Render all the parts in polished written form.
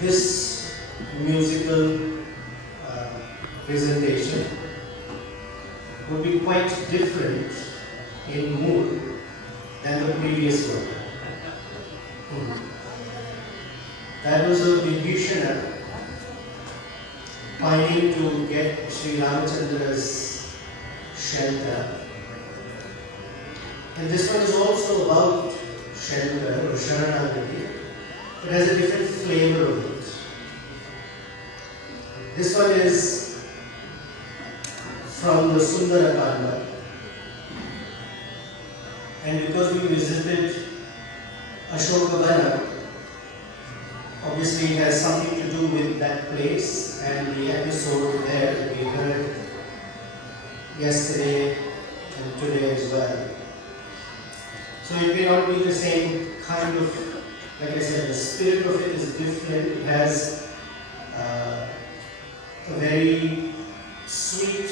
this musical presentation would be quite different in mood than the previous one. That was a Vibhishana pining to get Sri Ramachandra's shelter. And this one is also about shelter or Sharanagati, but has a different flavor of it. This one is from the Sundara Kanda, and because we visited Ashokavana, obviously it has something to do with that place and the episode there that we heard yesterday and today as well. So it may not be the same kind of, like I said, the spirit of it is different. It has a very sweet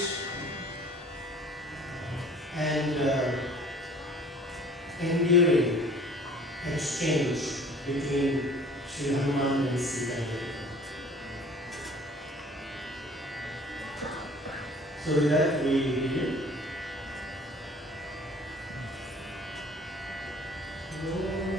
and endearing exchange between Sri Hanuman and Sita. So with that, we begin. Thank you.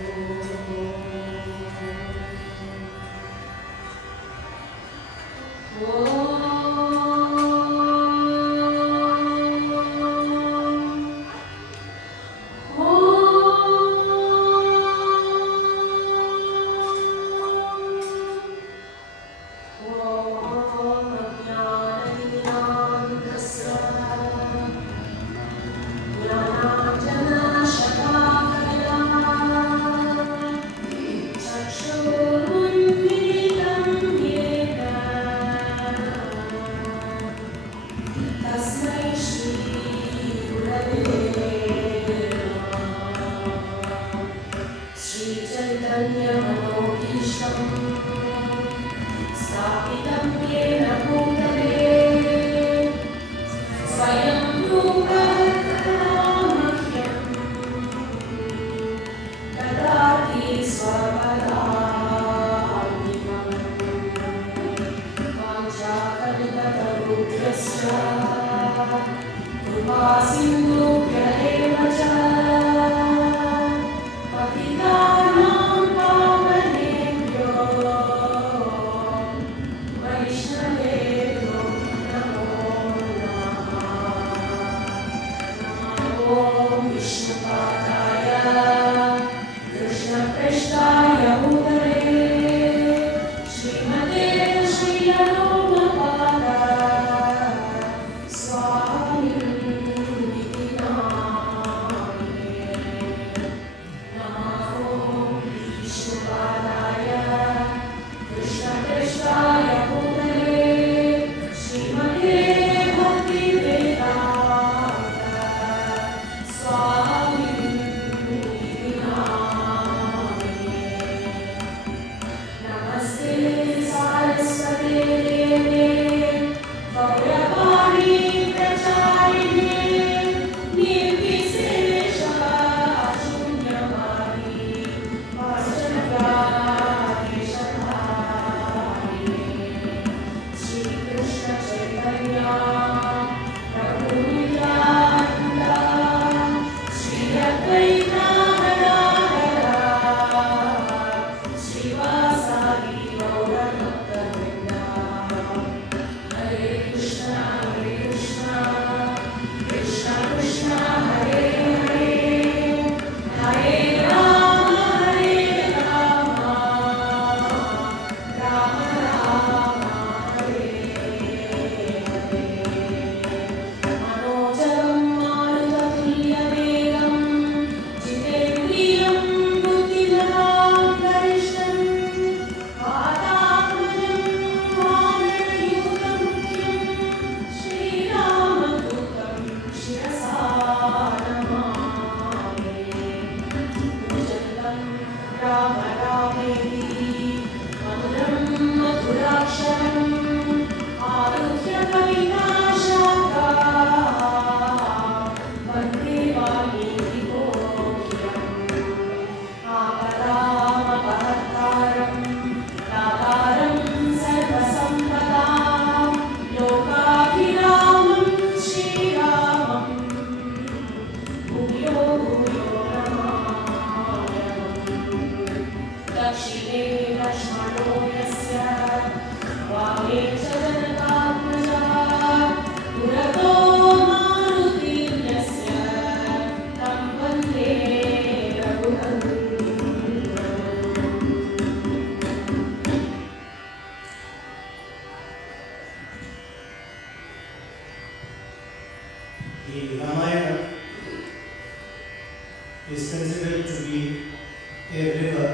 a river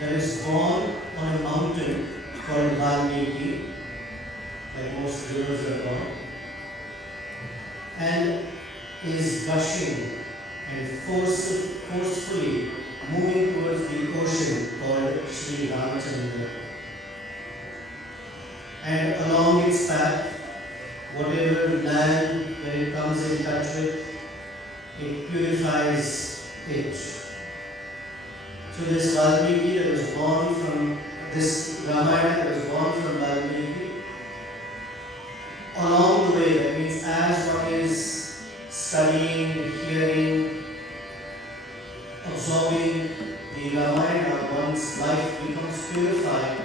that is born on a mountain called Valmiki, like most rivers are born, and is gushing and forcefully moving towards the ocean called Sri Ramachandra. And along its path, whatever land when it comes in touch with, it purifies it. So this Valmiki that was born from this Ramayana that was born from Valmiki, along the way, that means as one is studying, hearing, absorbing the Ramayana, one's life becomes purified,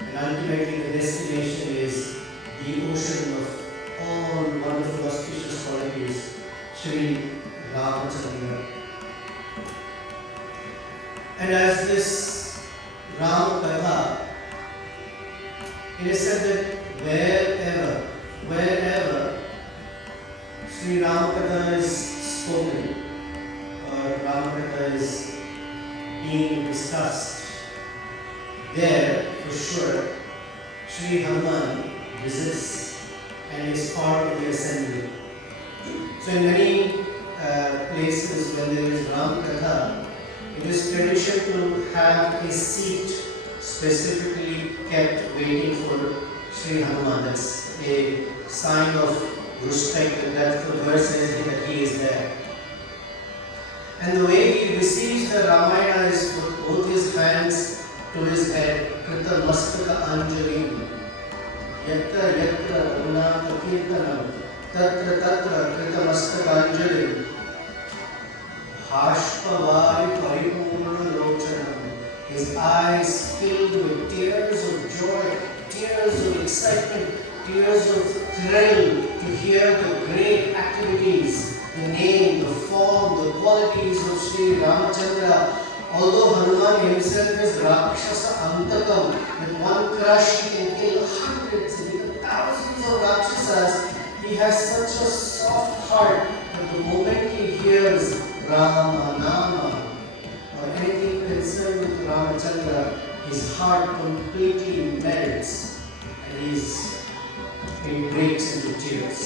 and ultimately the destination is the ocean of all wonderful auspicious qualities, Sri Ramachandra. And as this Ram Katha, it is said that wherever Sri Ram Katha is spoken or Ram Katha is being discussed, there for sure Sri Hanuman visits and is part of the assembly. So in many places when there is Ram Katha, it is tradition to have a seat specifically kept waiting for Sri Hanuman. That's a sign of respect, and that the verse says that he is there. And the way he receives the Ramayana is with both his hands to his head, Krita Mastaka Anjali, Yatra Yatra Raghunatha Kirtanam, Tatra Tatra Krita Mastaka Anjali, Hashpavari Paripurna Lochanam. His eyes filled with tears of joy, tears of excitement, tears of thrill to hear the great activities, the name, the form, the qualities of Sri Ramachandra. Although Hanuman himself is Rakshasa Antakam, with one crush he can kill hundreds and even thousands of Rakshasas, he has such a soft heart that the moment he hears Rama Nama or anything concerned with Ramachandra, his heart completely melts and he breaks into tears.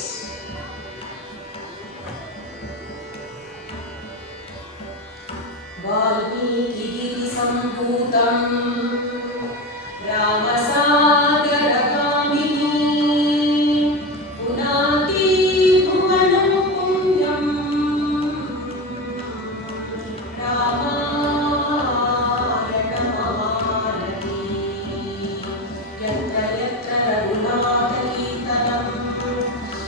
Valmiki Sambhutam Ramasagaragami Punati Bhuvanam Punyam Ramayana Maharati Yatra Yatra Raghunatha Kirtanam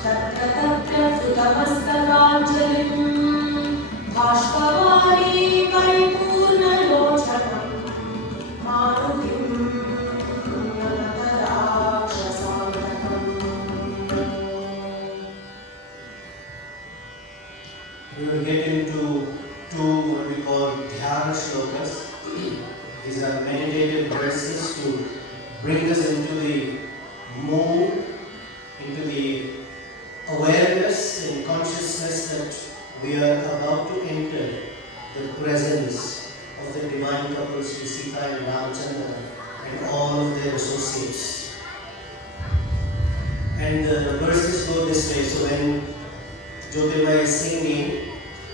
Tatra Tatra Sutamastakāñjalim Bhashpavari Paripurna Lochanam Marutim We will get into two what we call dhyana shlokas. These are meditative verses to bring us into the mood, into the awareness and consciousness that we are about to enter the presence of the divine couple Sri Sita and Ramachandra and all of their associates. And the verses go this way. So when Jyotirmaya is singing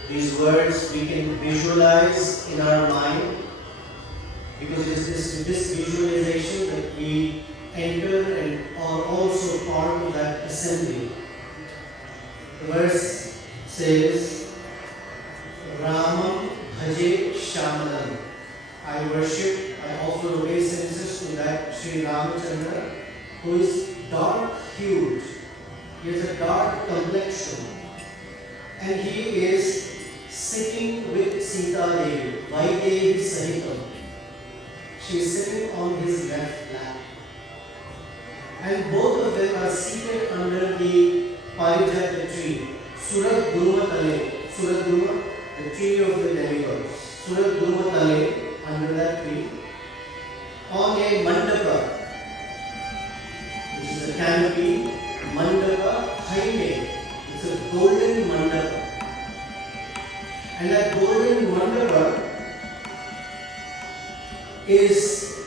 these words, we can visualize in our mind, because it is this visualization that we enter and are also part of that assembly. The verse says, Ramam Bhaje Shamalam. I worship, I offer obeisances to that Sri Ramachandra, who is dark hued. He has a dark complexion. And he is sitting with Sita Devi, Vaidehi Sahitam. She is sitting on his left lap. And both of them are seated under the Parijata tree, Surat Gurma Tale. Surat Gurma, the tree of the demigods. Surat Gurma Tale, under that tree, on a mandapa, which is a canopy, mandapa, highway. It's a golden mandapa. And that golden mandapa is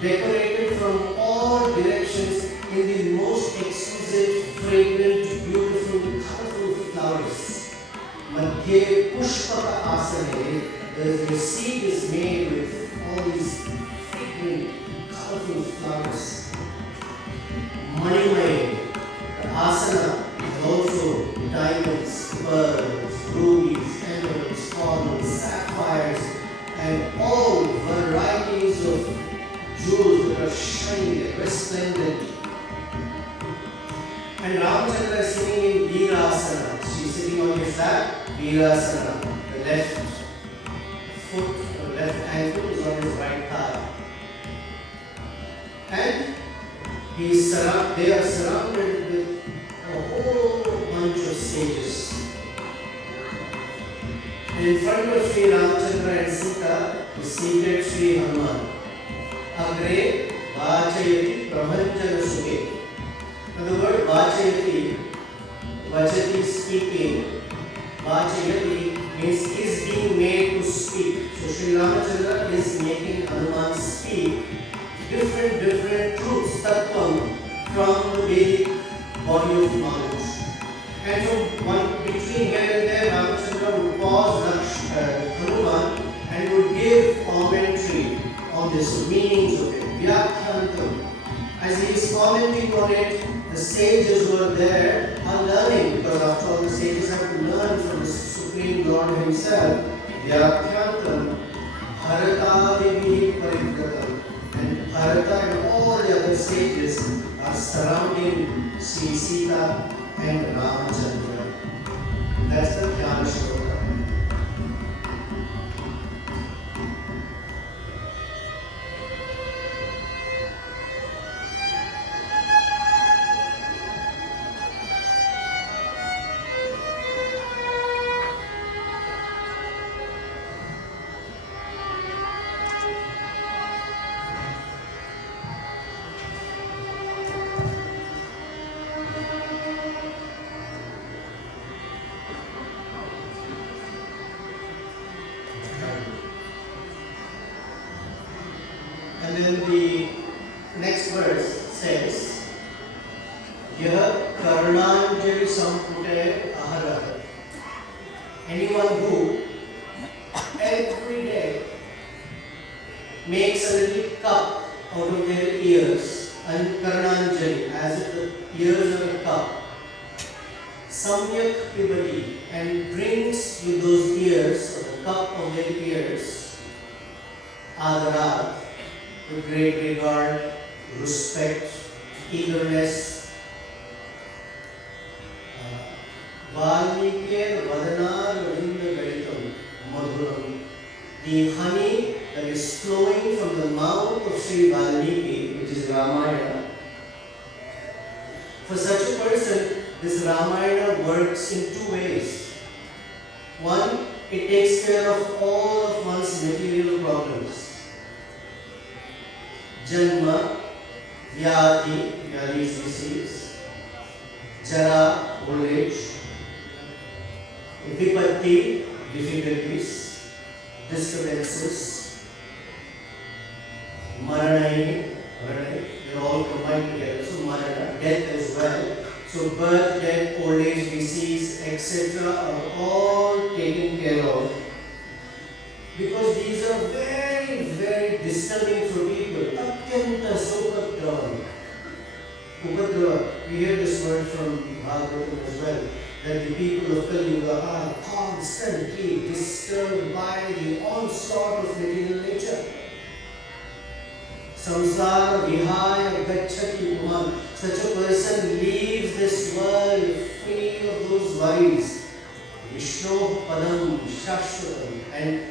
decorated from all directions in the most exquisite, fragrant, beautiful, colorful flowers. Madhye Pushpaka Asane, the seat is made with all these fragrant, colorful flowers. Manimay, the asana is also diamonds, pearls, rubies, emeralds, corals, sapphires, and all varieties of jewels that are shining, resplendent. And Ramachandra is sitting in Virasana. She is sitting on his lap, Virasana. The left foot, the left ankle is on his right thigh. And they are surrounded with a whole bunch of sages. And in front of Sri Ramachandra and Sita is seated Sri Hanuman. Agre Vachayati Prabhanjana Sukhe. Now the word Vachayati, Vachati speaking, Vachayati means is being made to speak. So Sri Ramachandra is making Hanuman speak different truths, tattvam, from the Vedic body of knowledge. And so between here and there, Ramachandra would pause Hanuman and would give commentary on this, meanings of it, Vyakhyantam. As he is commenting on it, the sages who are there are learning, because after all the sages have to learn from the Supreme Lord Himself. Vyakhyantam, Bharatadevi Parikratam. And Bharata and all the other sages are surrounding Sri Sita and Ramachandra. That's the Dhyana Shloka. And then the next verse says, Yah Karunanjali Sampute Aharah. Anyone who every day makes a little cup out of their ears, and Karunanjali, as if the ears are a cup, Samyak Pibati, and drinks with those ears, or the cup of their ears, Adara, with great regard, respect, eagerness. Valmikya Vadanar Vinda Gaditam Madhuram. The honey that is flowing from the mouth of Sri Valmiki, which is Ramayana. For such a person, this Ramayana works in two ways. One, it takes care of all of one's material problems. Janma, Vyadi, Vyadi is disease, Jara, old age, Vipatti, difficulties, disturbances, Maranai, they're all combined together. So Marana, death as well. So birth, death, old age, disease, etc. are all taken care of. Because these are very disturbing for people. Atyanta Sopadrava. Upadrava. We hear this word from Bhagavatam as well. That the people of Kali Yuga are constantly disturbed by the onslaught of material nature. Samsara Vihaya Gacchati Uman. Such a person leaves this world free of those worries. Vishnu Padam Shashwatam, and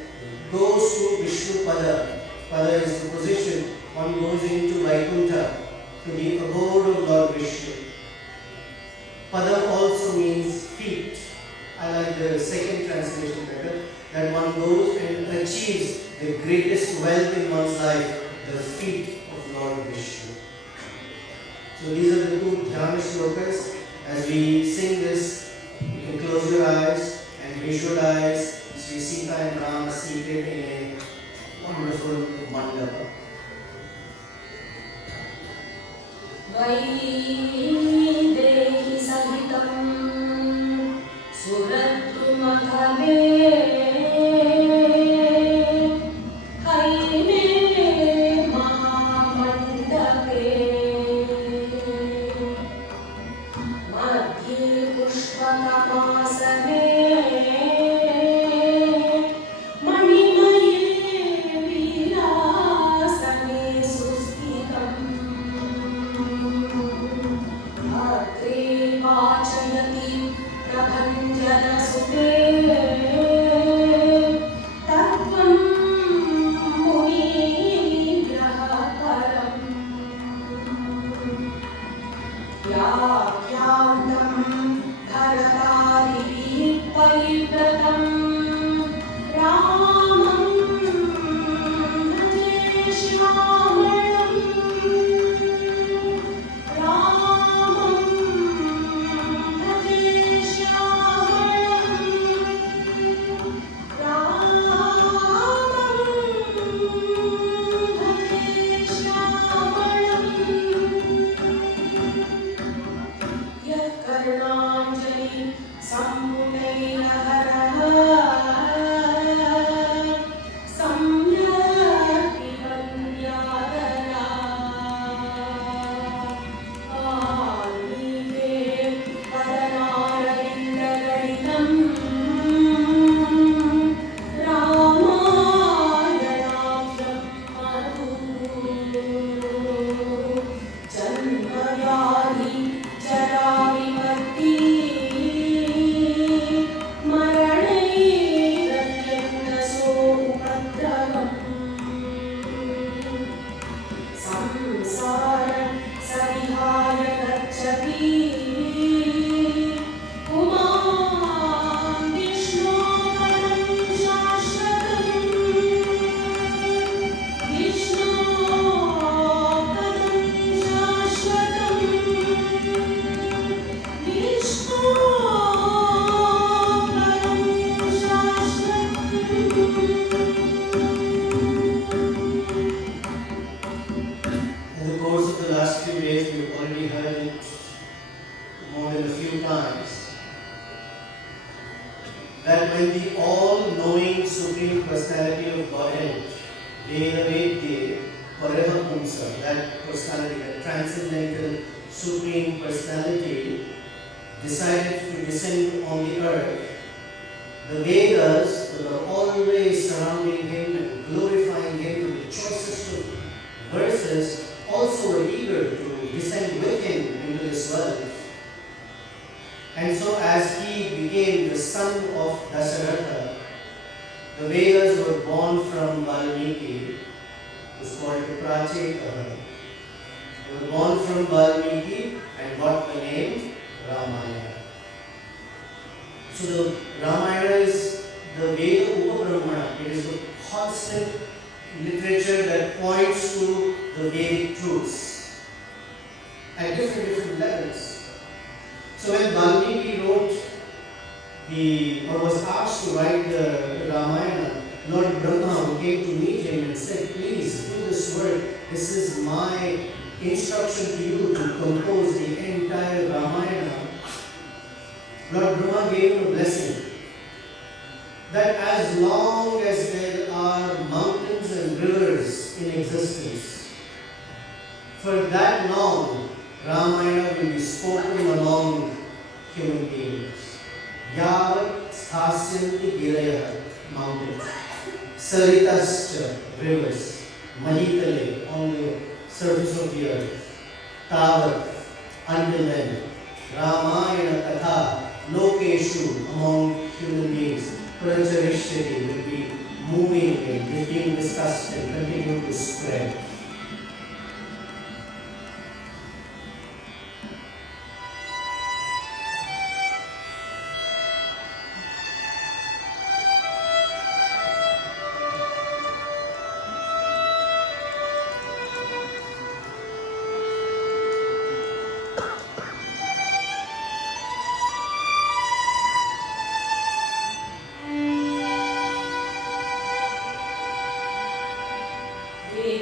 goes to Vishnu Pada. Pada is the position. One goes into Vaikuntha, to the abode of Lord Vishnu. Padam also means feet. I like the second translation better. That one goes and achieves the greatest wealth in one's life, the feet of Lord Vishnu. So these are the two Dhyana Shlokas. As we sing this, you can close your eyes and visualize Sri Sita and Ram are seated in a wonderful mandapa. Vaidehi सहितं सुरद्रुमघवे हैमे महामण्डपे मध्ये पुष्पकमासने मणिमये विलासने सुस्थितम् भद्रे वाचयति प्रभञ्जनसुते तत्त्वं मुनीभ्यः परम् व्याख्यातं भरतादिभिः परिव्रतं रामं भजे श्यामळम् रामं भजे श्यामळम् रामं भजे श्यामळम् यः कर्णाञ्जलि सम्मुखैः हरः सम्यक् पिबन्त्यादरा आनीते परनारविन्दगणितम् रामायणाख्यं मधु जन्मव्याधि जराविपत्ति मरणैरत्यन्तसो उपद्रवम् संसार सविहाय गच्छति पुमान् विष्णोपदं शाश्वतम् विष्णोपदं शाश्वतम् विष्णोपदं शाश्वतम् In the course of the last few days, we've already heard it more than a few times, that when the all-knowing Supreme Personality of Godhead, Vedavedye Paramahamsa, that personality, that transcendental Supreme Personality, decided to descend on the earth, the Vedas were always surrounding him and glorifying him with the choicest of verses, also were eager to descend with him into this world. And so as he became the son of Dasaratha, the Vedas were born from Valmiki, who was called Prachekaha. They were born from Valmiki and got the name Ramayana. So the Ramayana is the Veda Upabrahmana. It is the constant literature that points to the Vedic truths at different levels. So when Valmiki wrote or was asked to write the Ramayana, Lord Brahma, who came to meet him and said, please do this work. This is my instruction to you to compose the entire Ramayana. Lord Brahma gave him a blessing that as long as there are mountains and rivers in existence, for that long Ramayana will be spoken among human beings. Yavat sthasyanti giraya, mountains, saritascha, rivers, mahitale, on the surface of the earth, tavat, until then, Ramayana katha, lokeshu, among human beings, pracharishyati, will be moving and being discussed and continue to spread.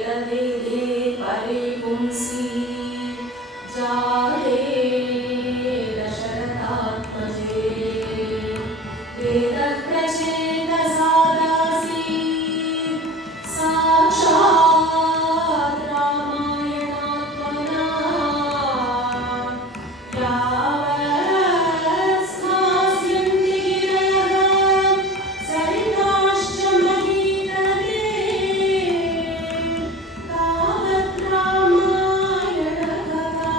वेदवेदे परे पुंसि जाते दशरथात्मजे वेदप्रचेदसादासि साक्षात् रामायणात्मना यावत् स्थास्यन्ति गिरयः सरिताश्च महीतले तावत् रामायणकथा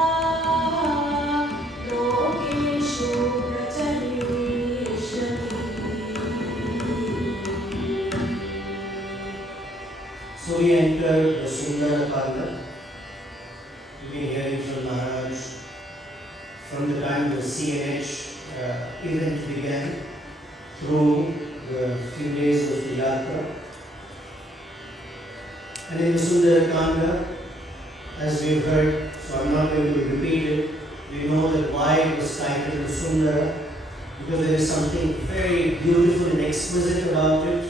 लोकेषु प्रचलिष्यति. So we enter the Sundarakanda. We've been hearing from Maharaj from the time the CNH event began through the few days of the Yatra. And in the Sundarakanda, as we've heard, so I'm not going to repeat it, we know that why it was titled Sundara, because there is something very beautiful and exquisite about it.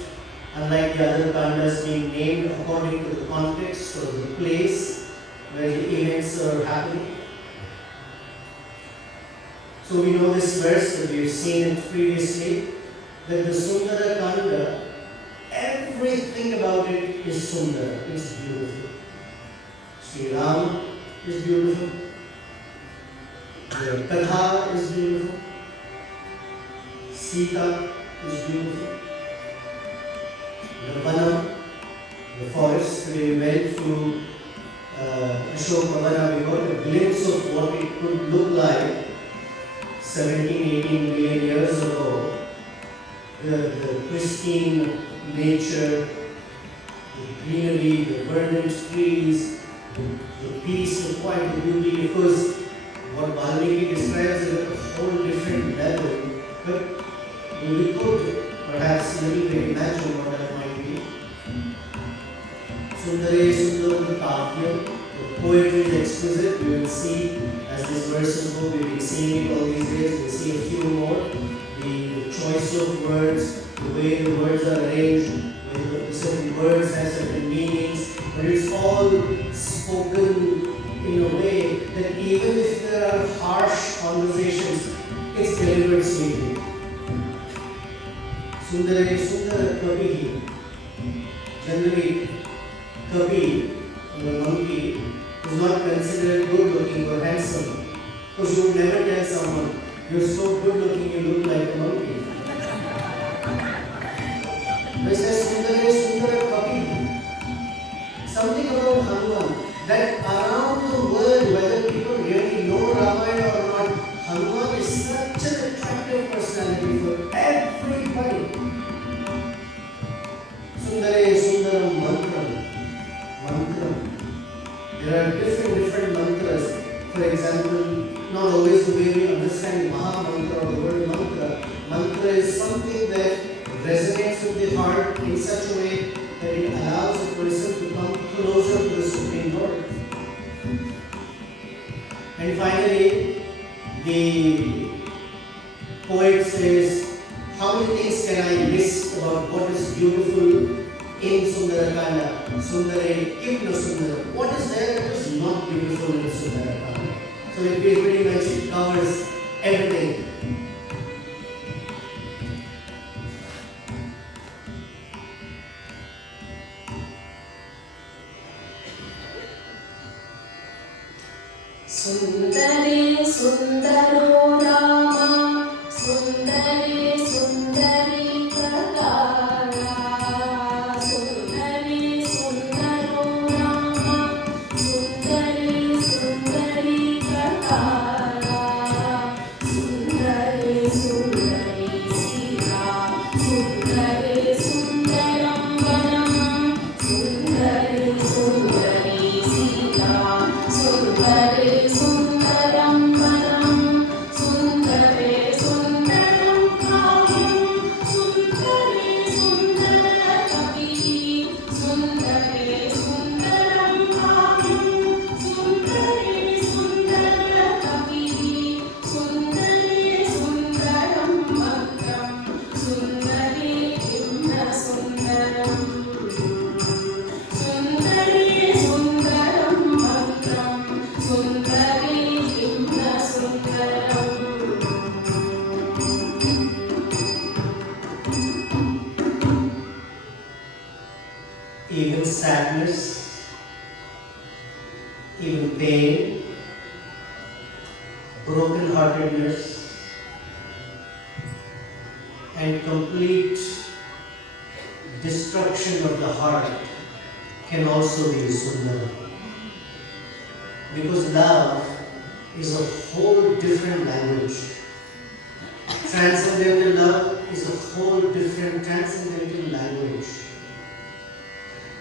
Unlike the other kandas being named according to the context or the place where the events are happening. So we know this verse that we have seen it previously, that the Sundara Kanda, everything about it is Sundara, it's beautiful. Sri Ram is beautiful, the Katha is beautiful, Sita is beautiful. The Vanam, the forest, we went through Ashokavana, we got a glimpse of what it could look like 17-18 million years ago. The pristine nature, the greenery, the verdant trees, the peace, the quiet, the beauty. Of course, what Valmiki describes is a whole different level, but we could perhaps a little bit imagine what that might be. Sundare Sundaram Kavyam, the poetry is exquisite. We will see as this verses go, we've been seeing it all these days, we'll see a few more. The choice of words, the way the words are arranged, the certain words have certain meanings, but it's all spoken in a way that even if there are harsh conversations, it's delivered sweetly. Sundare Sundara Kapihi. Generally, Kapi, the monkey, is not considered good looking or handsome. Because you would never tell someone, you're so good looking, you look like a monkey. But it says Sundare Sundara Kapihi. Something about Hanuman, that around the world, whether people really know Ramayana or not, Hanuman is such an attractive personality for everybody. Sundare Sundaram Mantram. There are different mantras. For example, not always the way we understand Maha Mantra or the word mantra. Mantra is something that resonates with the heart in such a way that it allows a person to come closer to the Supreme Lord. And finally, the poet says, how many things can I list about what is beautiful in Sundarakanda? Sundare Kipna Sundara. What is there that is not beautiful in Sundarakanda? So it pretty much covers everything. Sundare Sundaro Rama, Sundare Sundari Katara. Sundare Sundaro Rama, Sundare Sundari Katara. Sundare Sundari Sita, Sundare Sundaram Vanam, Sundare Sundari Sita, Sundare Sundaram Vanam, even sadness, even pain, broken-heartedness, and complete destruction of the heart can also be Sundara. Because love is a whole different language. Transcendental love is a whole different transcendental language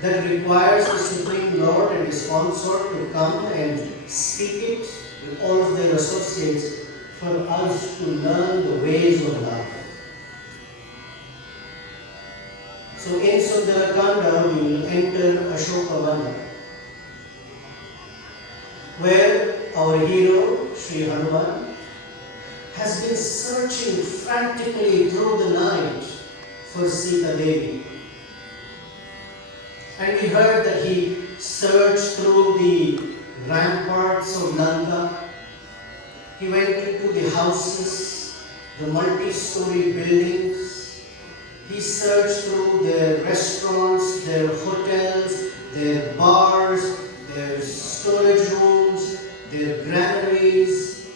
that requires the Supreme Lord and His consort to come and speak it with all of their associates for us to learn the ways of love. So in Sundarakanda we will enter Ashokavana, where our hero, Sri Hanuman, has been searching frantically through the night for Sita Devi. And we heard that he searched through the ramparts of Lanka. He went into the houses, the multi-story buildings. He searched through their restaurants, their hotels, their bars, their storage rooms, their granaries.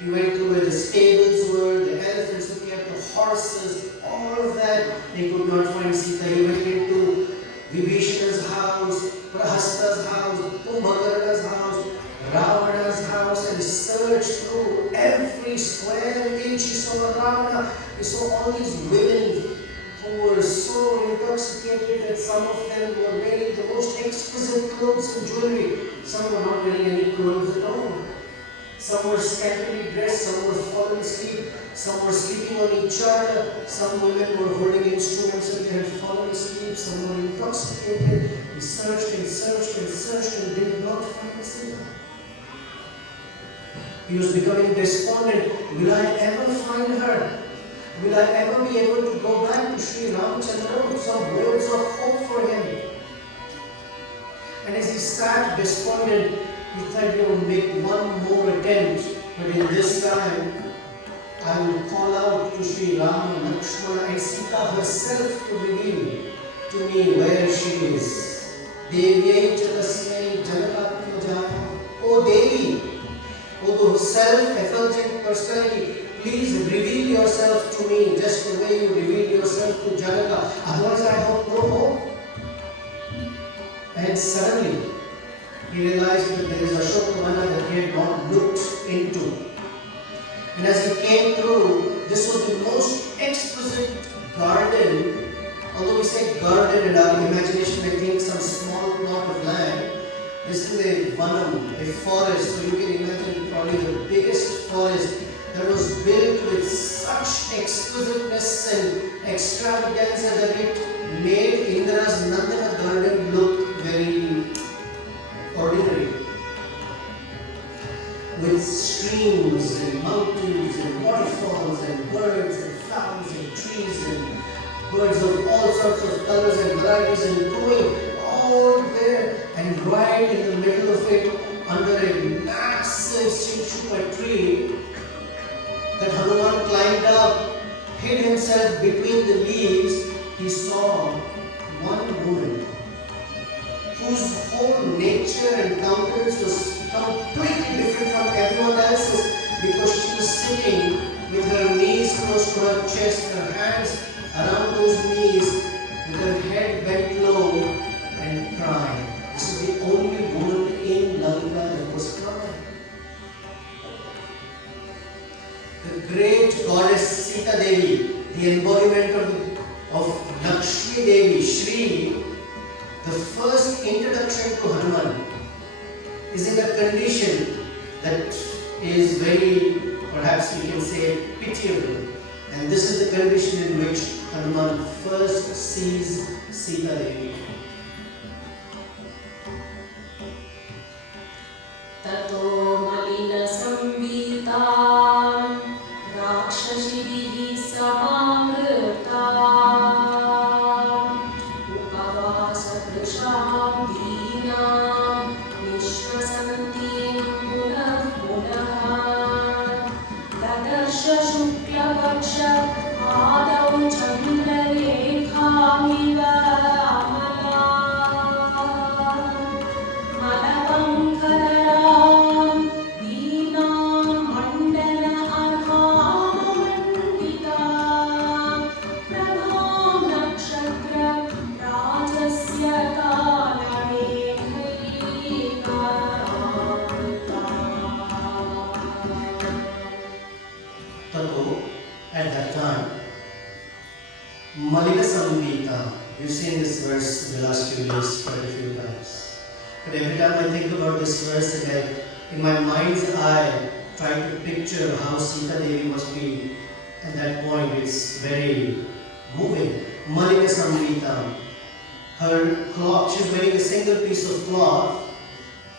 He went through where the stables were, the elephants who kept the horses, all of that. He could not find Sita. He went into Vibhishana's house, Prahasta's house, Kumbhakarna's house, Ravana's house, and searched through every square inch. He saw Ravana. He saw all these women who were so intoxicated that some of them were wearing the most exquisite clothes and jewelry. Some were not wearing any clothes at all. Some were scantily dressed, some were fallen asleep, some were sleeping on each other, some women were holding instruments and they had fallen asleep, some were intoxicated. He searched and searched and searched and did not find Sita. He was becoming despondent. Will I ever find her? Will I ever be able to go back to Sri Ramchandra with some words of hope for him? And as he sat despondent, he thought he would make one more attempt, but in this time, I will call out to Sri Rama, Lakshmana and Sita herself to reveal to me where she is. Devyai Chatasmai Janakatmajaya. O Devi, O the self-effulgent personality, please reveal yourself to me just the way you revealed yourself to Janaka. Otherwise I have no hope. And suddenly, he realized that there is Ashokavana that he had not looked into. And as he came through, this was the most exquisite garden. Although we say garden and our imagination may think some small plot of land, this is a vanam, a forest. So you can imagine probably the biggest forest that was built with such exquisiteness and extravaganza that it made Indra's Nandana garden look very ordinary. With streams and mountains and waterfalls and birds and flowers and trees and birds of all sorts of colors and varieties and growing all there, and right in the middle of it, under a massive Shikshuka tree that Hanuman climbed up, hid himself between the leaves, he saw one woman whose whole nature and countenance was completely different from everyone else's, because she was sitting with her knees close to her chest, her hands around those knees, with her head bent low and crying. This is the only woman in Lanka that was crying. The great goddess Sita Devi, the embodiment of Lakshmi Devi, Shri, the first introduction to Hanuman is in a condition that is very, perhaps we can say, pitiable. And this is the condition in which Hanuman first sees Sita Devi. Tato malina samvitam rakshashibihi samamritam upavasa prisham dhinam nishvasantim punah punah tadarsha shukla vaksha adau chandra rekhamiva We've seen this verse in the last few days quite a few times. But every time I think about this verse, in my mind's eye, try to picture how Sita Devi must be at that point. It's very moving. Malina Samritam. Her cloth, she's wearing a single piece of cloth,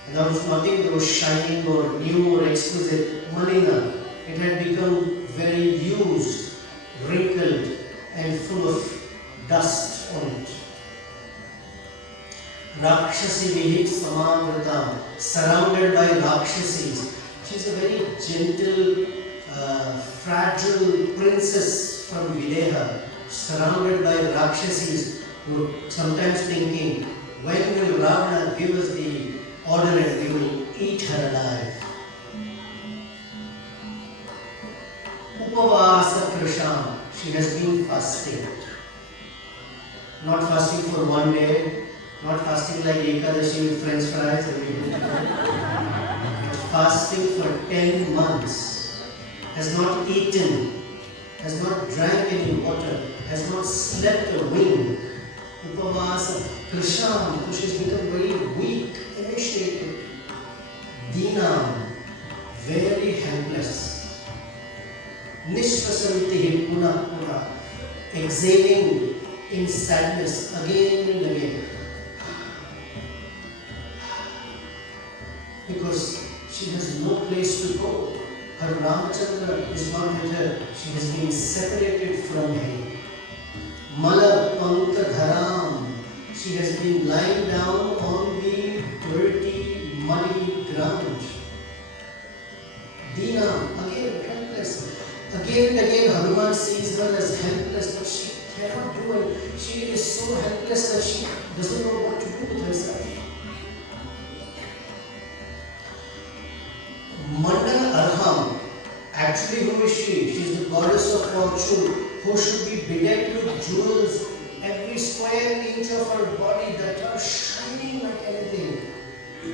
and there was nothing that was shining or new or exquisite. Malina. It had become very used, wrinkled, and full of dust on it. Rakshasi Vihik Samavritam, surrounded by Rakshasis. She's a very gentle, fragile princess from Videha, surrounded by Rakshasis, who are sometimes thinking, when will Ravana give us the order and we will eat her alive? Upavasa Krisham, she has been fasting. Not fasting for one day, not fasting like Ekadashi with French fries every day. But fasting for 10 months. Has not eaten, has not drank any water, has not slept a wink. Upavasa Krisham, so she's become very weak, emaciated. Dinam, very helpless. Nishvasanti puna puna, exhaling in sadness again and again. Because she has no place to go. Her Ramachandra is not with her. She has been separated from him. Mala Pankha Dharam, she has been lying down on the dirty, muddy ground. Dina, again helpless. Again and again, Hanuman sees her as helpless, but she cannot do it. She is so helpless that she doesn't know what to do with herself. Mandana Arham, actually who is she? She is the goddess of fortune, who should be bedecked with jewels, every square inch of her body that are shining like anything.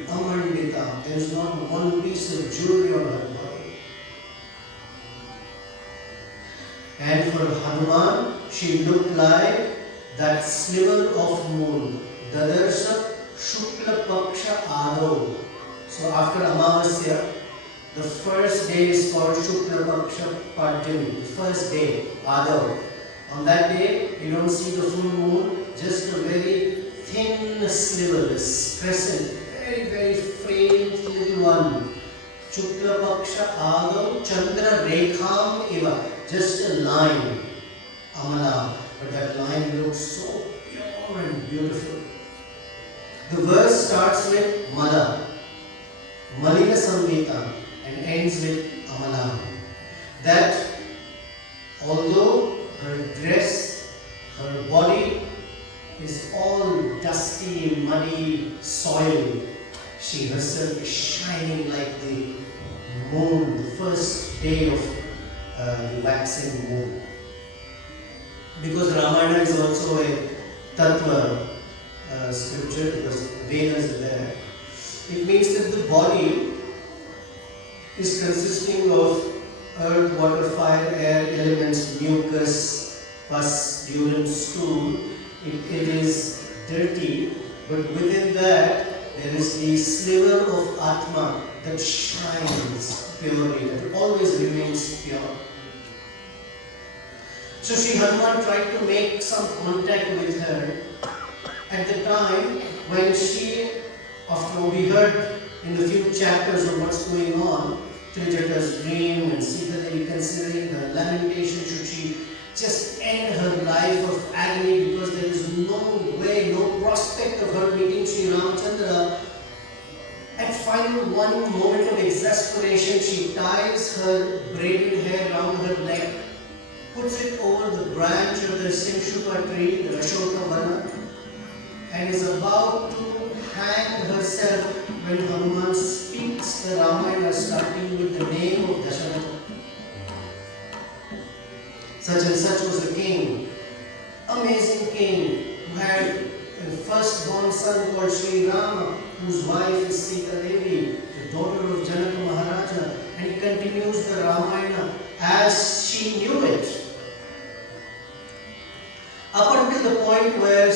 Amandita, there is not one piece of jewelry on her body. And for Hanuman, she looked like that sliver of moon. Dadarsha Shukla Paksha Ado. So after Amavasya, the first day is called Shukla Paksha Padjami. The first day, Ado. On that day, you don't see the full moon, just a very thin sliver, this crescent, very, very faint little one. Shukla Paksha Ado Chandra Rekham Iva. Just a line, Amala, but that line looks so pure and beautiful. The verse starts with Mala, Malina Samvita, and ends with Amala. That although her dress, her body is all dusty, muddy soil, she herself is shining like the moon, the first day of the waxing moon. Because Ramayana is also a Tattva scripture, because Vedas are there. It means that the body is consisting of earth, water, fire, air, elements, mucus, pus, urine, stool. It is dirty, but within that there is the sliver of Atma that shines purely, that always remains pure. So Sri Hanuman tried to make some contact with her at the time when she, after we heard in the few chapters of what's going on, Trijata's dream and Sita Devi considering her lamentation, should she just end her life of agony because there is no way, no prospect of her meeting Sri Ramachandra. At final one moment of exasperation, she ties her braided hair around her neck, puts it over the branch of the Simshuka tree, the Ashoka Vana, and is about to hang herself when Hanuman speaks the Ramayana starting with the name of Dasharatha. Such and such was a king, amazing king, who had a firstborn son called Sri Rama, whose wife is Sita Devi, the daughter of Janaka Maharaja, and he continues the Ramayana as she knew it. Up until the point where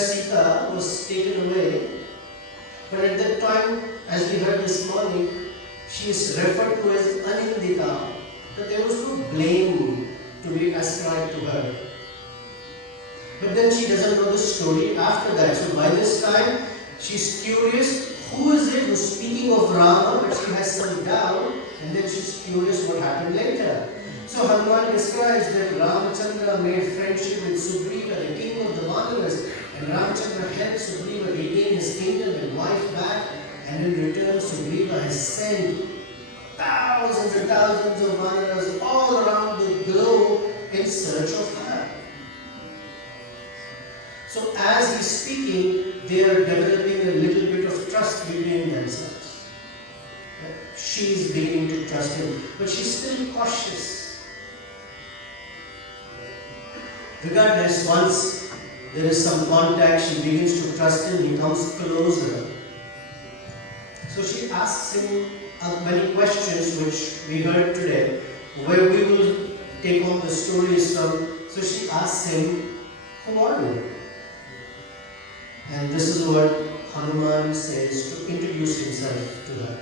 was taken away. But at that time, as we heard this morning, she is referred to as Anindita, that there was no blame to be ascribed to her. But then she doesn't know the story after that. So by this time, she's curious, who is it who's speaking of Rama, but she has some doubt, and then she's curious what happened later. So Hanuman describes that Ramachandra made friendship with Sugriva, the king of the Vanaras, and Ramachandra helped Sugriva regain his kingdom and wife back, and in return Sugriva has sent thousands and thousands of Vanaras all around the globe in search of her. So as he's speaking, they are developing a little bit of trust between themselves. She's beginning to trust him, but she's still cautious. Regardless, once there is some contact, she begins to trust him, he comes closer. So she asks him many questions which we heard today, where we will take on the stories from. So she asks him, who are you? And this is what Hanuman says to introduce himself to her.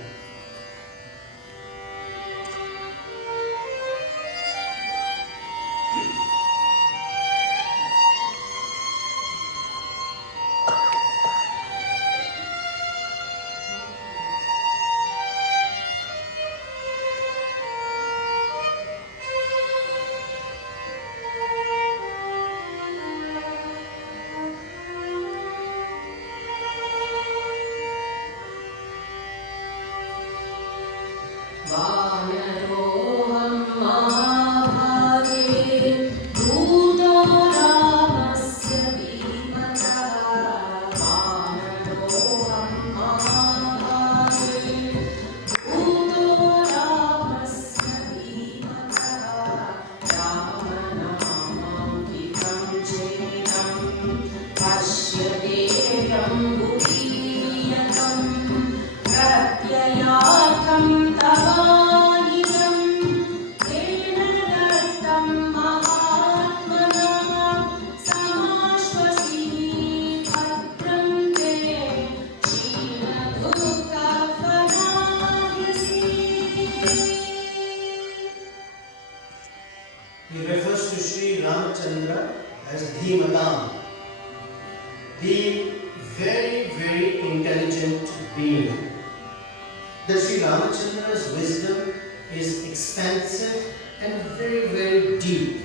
He refers to Sri Ramachandra as Dhimatam, the very, very intelligent being. That Sri Ramachandra's wisdom is expansive and very, very deep.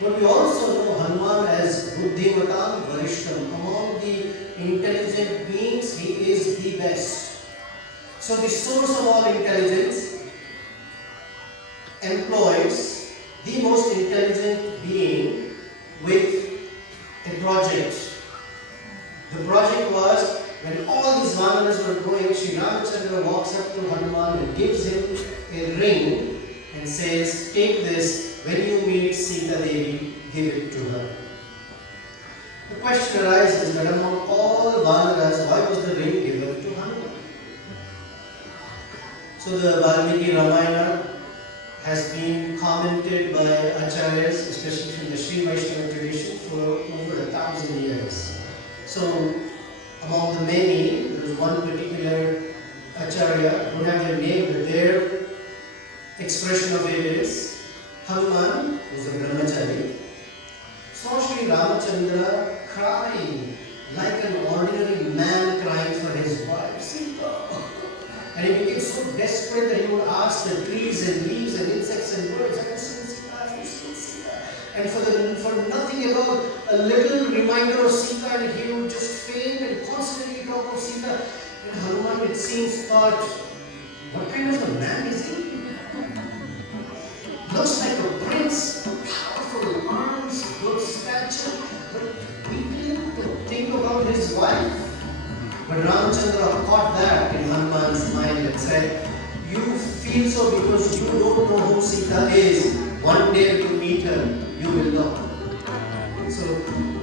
But we also know Hanuman as Buddhimatam Varishtam. Among the intelligent beings, he is the best. So the source of all intelligence employs the most intelligent being with a project. The project was, when all these Vanaras were going, Sri Ramachandra walks up to Hanuman and gives him a ring and says, take this, when you meet Sita Devi, give it to her. The question arises that among all Vanaras, why was the ring given to Hanuman? So the Valmiki Ramayana has been commented by Acharyas, especially from the Sri Vaishnava tradition, for over 1,000 years. So, among the many, there is one particular Acharya, who have their name, but their expression of it is Hanuman, who is a brahmachari, saw Sri Ramachandra crying like an ordinary man crying for his wife, Sita. And he became so desperate that he would ask the trees and leaves and insects and birds, have you seen Sita? Have you seen Sita? And for nothing at all, a little reminder of Sita, and he would just faint and constantly talk of Sita. And Hanuman, it seems, thought, what kind of a man is he? Looks like a prince, powerful arms, good stature, but weakling to think about his wife. But Ramachandra caught that in Hanuman's mind and said, you feel so because you don't know who Sita is. One day you meet her, you will know. So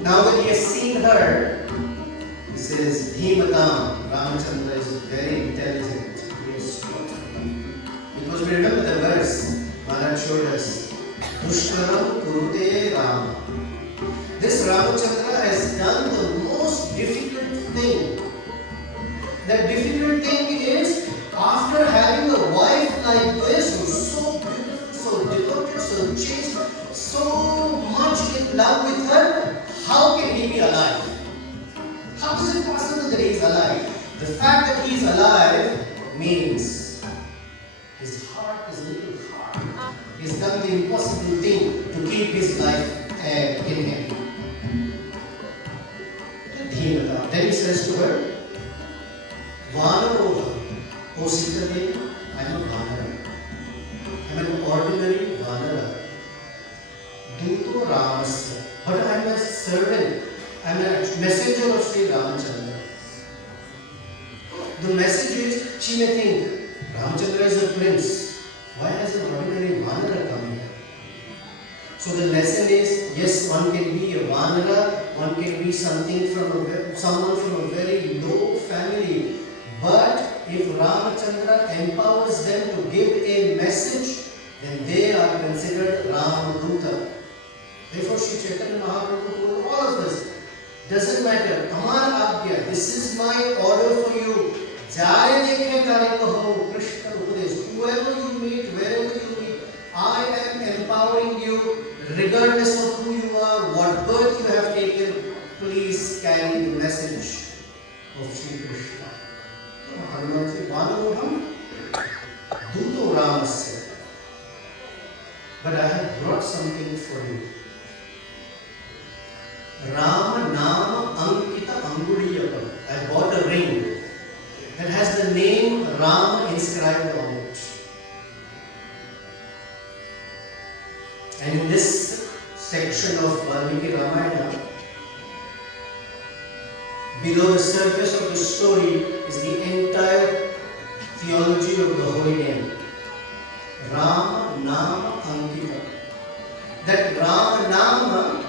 now that he has seen her, he says, Dhimatam, Ramachandra is very intelligent. He is smart. Because we remember the verse Maharaj showed us, Dushkaram Kurute Rama. This Ramachandra has done the most difficult The difficult thing is, after having a wife like this, who's so beautiful, so devoted, so chaste, so much in love with her, how can he be alive? How is it possible that he is alive? The fact that he is alive means his heart is a little hard. He has done the impossible thing to keep his life in him. Then he says to her, Vanaroha, O Sita Devi, I am a Vanara. I am an ordinary Vanara. Duto Ramasya. But I am a servant. I am a messenger of Sri Ramachandra. The message is, she may think, Ramachandra is a prince. Why has an ordinary Vanara come here? So the lesson is, yes, one can be a Vanara, one can be someone from a very low family. But if Ramachandra empowers them to give a message, then they are considered Ramaduta. Therefore, Sri Chaitanya Mahaprabhu told all of us, doesn't matter, Amar Agya, this is my order for you. Jare dekhe tare kaho, Krishna Upadesh. Whoever you meet, wherever you meet, I am empowering you, regardless of who you are, what birth you have taken, please carry the message of Sri Krishna. Hanuman said, Vanaroham Duto Ramasya. But I have brought something for you. Rama Nama Ankita Anguriyapam. I bought a ring that has the name Rama inscribed on it. And in this section of Valmiki Ramayana, below the surface of the story is the entire theology of the holy name. Rama Nama Ankita. That Rama Nama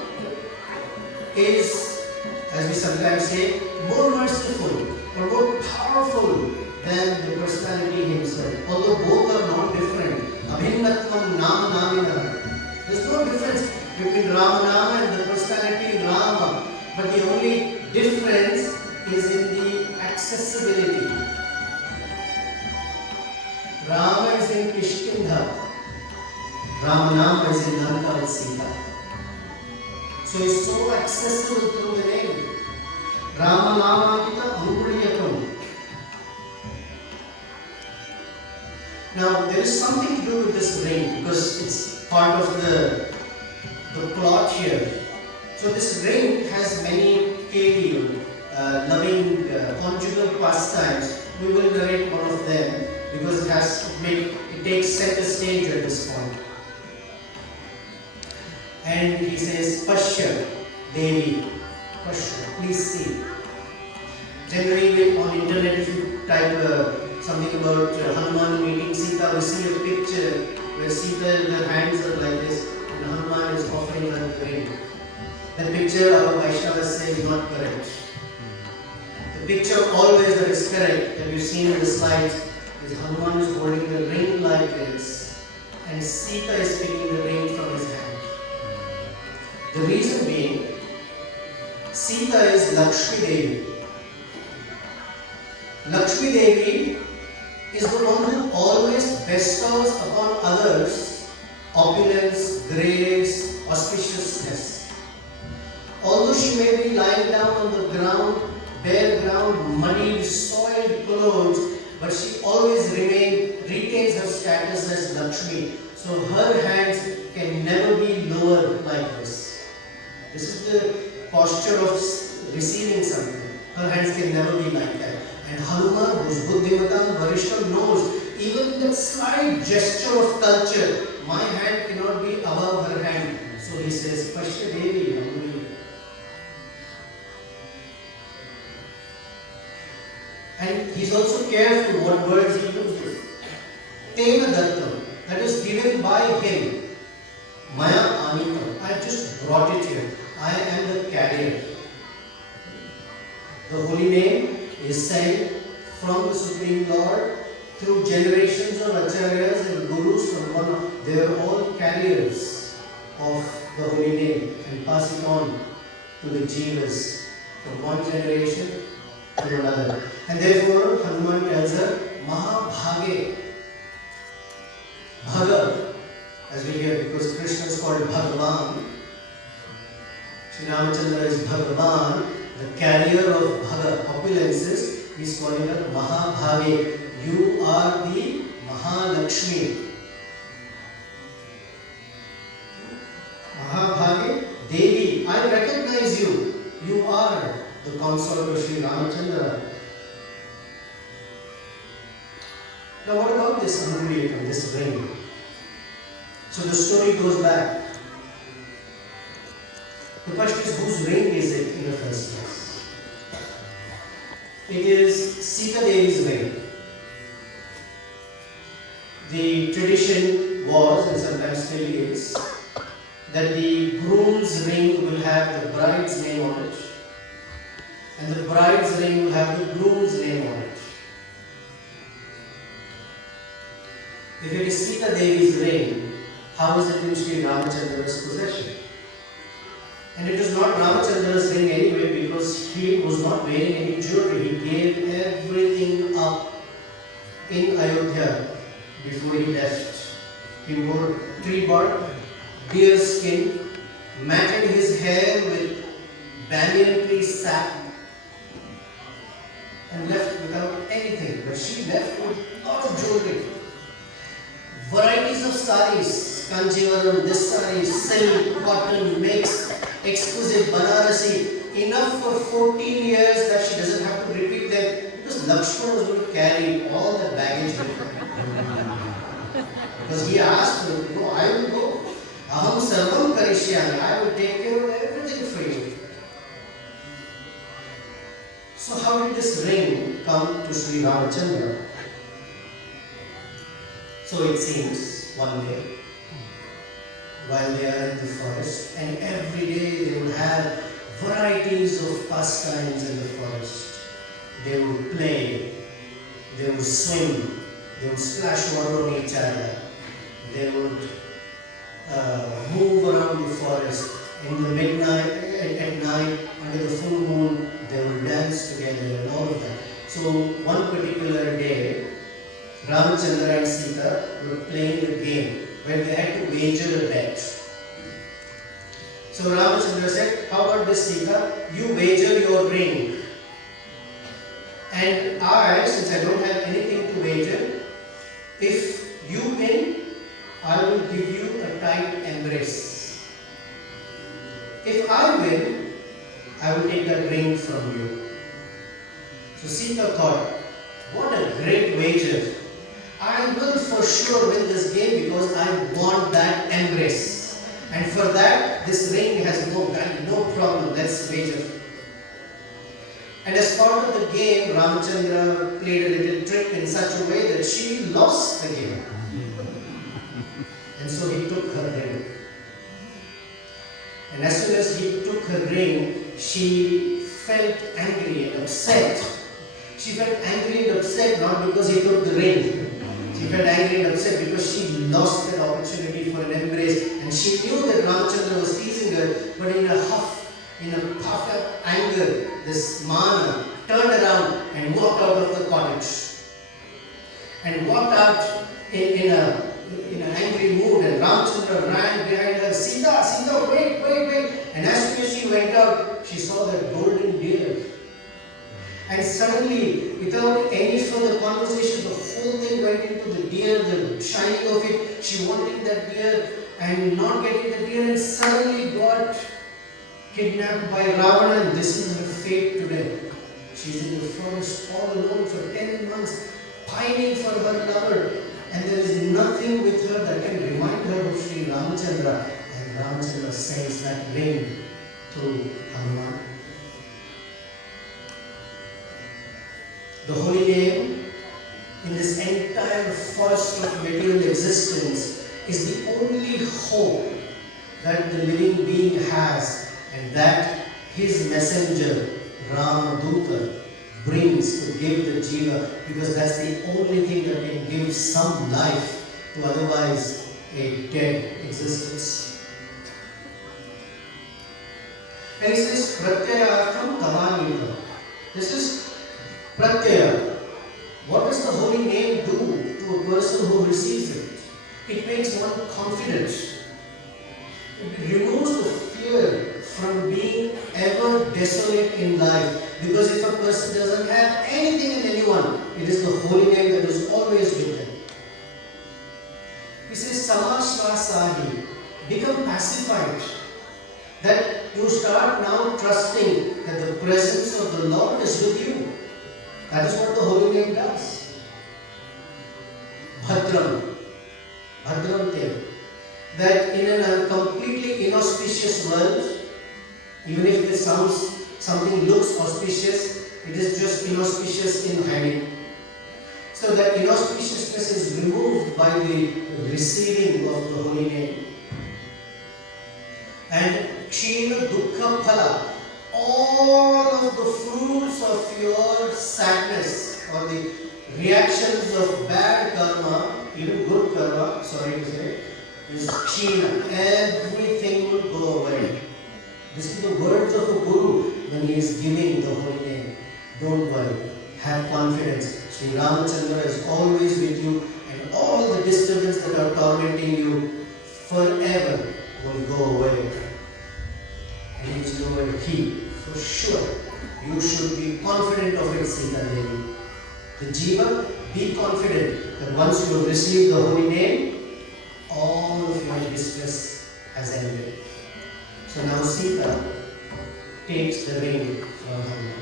is, as we sometimes say, more merciful or more powerful than the personality himself. Although both are not different. Abhinnatvam Nama Namina. There's no difference between Rama Nama and the personality Rama. But the only difference is in the accessibility. Rama is in Kishkindha. Rama Nama is in Lanka with Sita. So it's so accessible through the name. Rama Nama Kita Anguriyakam. Now there is something to do with this ring because it's part of the plot here. So this ring has many loving conjugal pastimes. We will narrate one of them because it takes center stage at this point. And he says, Pashya Devi. Pashya, please see. Generally on internet, if you type something about Hanuman meeting Sita, we see a picture where Sita, her hands are like this and Hanuman is offering her the ring. The picture our Vaishnavas say is not correct. The picture always that is correct, that we've seen in the slides, is Hanuman is holding the ring like this and Sita is picking the ring from his hand. The reason being, Sita is Lakshmi Devi. Lakshmi Devi is the one who always bestows upon others opulence, grace, auspiciousness. Although she may be lying down on the ground, bare ground, muddy, soiled clothes, but she always retains her status as Lakshmi. So her hands can never be lower like this. This is the posture of receiving something. Her hands can never be like that. And Hanuman, who's Buddhimatam, Varishtam, knows even that slight gesture of culture, my hand cannot be above her hand. So he says, Pashya Devi, Namuni. And he's also careful what words he uses. Tena Dattam, that is given by him. Maya Anitam, I have just brought it here. I am the carrier. The holy name is sent from the Supreme Lord through generations of acharyas and gurus from one. They are all carriers of the holy name and pass it on to the jivas from one generation to another. And therefore, Hanuman tells her, Mahabhage. Bhaga, as we hear, because Krishna is called Bhagavan. Sri Ramachandra is Bhagavan, the carrier of Bhaga, opulences. He is calling her Mahabhage. You are the Mahalakshmi. Mahabhage, Devi, I recognize you. You are the consort of Sri Ramachandra. Now what about this Anguliyakam, this ring? So the story goes back. The question is, whose ring is it in the first place? It is Sita Devi's ring. The tradition was, and sometimes still is, that the groom's ring will have the bride's name on it, and the bride's ring will have the groom's name on it. If it is Sita Devi's ring, how is it in Sri Ramachandra's possession? And it is not Ramachandra's ring anyway, because he was not wearing any jewelry. He gave everything up in Ayodhya before he left. He wore tree bark, deer skin, matted his hair with banyan tree sap, and left without anything. But she left with a lot of jewelry. Varieties of saris, Kanjivaram, this sari, silk, cotton, mix, exquisite Banarasi, enough for 14 years that she doesn't have to repeat them, because Lakshmana was going to carry all the baggage with her. Because he asked her, no, I will go. Aham sarvam karishyami, I will take care of everything for you. So how did this ring come to Sri Ramachandra? So it seems one day, while they are in the forest, and every day they would have varieties of pastimes in the forest. They would play, they would swim, they would splash water on each other, they would move around the forest. In the midnight, at night, under the full moon, they would dance together and all of that. So one particular day, Ramachandra and Sita were playing a game where they had to wager a bet. So Ramachandra said, how about this, Sita? You wager your ring. And I, since I don't have anything to wager, if you win, I will give you a tight embrace. If I win, I will take that ring from you. So Sita thought, what a great wager. I will for sure win this game because I want that embrace. And for that, this ring has no value, no problem. Let's wager. And as part of the game, Ramachandra played a little trick in such a way that she lost the game. And so he took her ring. And as soon as he took her ring, she felt angry and upset. She felt angry and upset not because he took the ring. She felt angry and upset because she lost that opportunity for an embrace. And she knew that Ramachandra was teasing her, but in a puff of anger, this Mana turned around and walked out of the cottage. And walked out in an angry mood, and Ramachandra ran behind her. Sita, Sita, wait. And as soon as she went out, she saw that golden deer. And suddenly, without any further conversation, the whole thing went into the deer, the shining of it. She wanted that deer and not getting the deer, and suddenly got kidnapped by Ravana. And this is her fate today. She's in the forest all alone for 10 months, pining for her lover. And there is nothing with her that can remind her of Sri Ramachandra. And Ramachandra sends that ring to Hanuman. The holy name in this entire forest of material existence is the only hope that the living being has, and that his messenger, Ramaduta, brings to give the jiva, because that's the only thing that can give some life to otherwise a dead existence. And he says, Pratyayartham Tavanita. This is a person who receives it. It makes one confident. It removes the fear from being ever desolate in life. Because if a person doesn't have anything in anyone, it is the holy name that is always with them. He says, Samashvasahi, become pacified. That you start now trusting that the presence of the Lord is with you. That is what the holy name does. Bhadram. Bhadram Te. That in a completely inauspicious world, even if it sounds, something looks auspicious, it is just inauspicious in hiding. So that inauspiciousness is removed by the receiving of the holy name. And Kshina Dukkha Phala, all of the fruits of your sadness or the reactions of bad karma, even good karma, sorry to say, is Kshina. Everything will go away. This is the words of a Guru when he is giving the holy name. Don't worry, have confidence. Sri Ramachandra is always with you, and all the disturbance that are tormenting you forever will go away. And it's your key. For sure, you should be confident of it, Sita Devi. The Jiva, be confident that once you have received the holy name, all of your distress has ended. So now Sita takes the ring from Hanuman.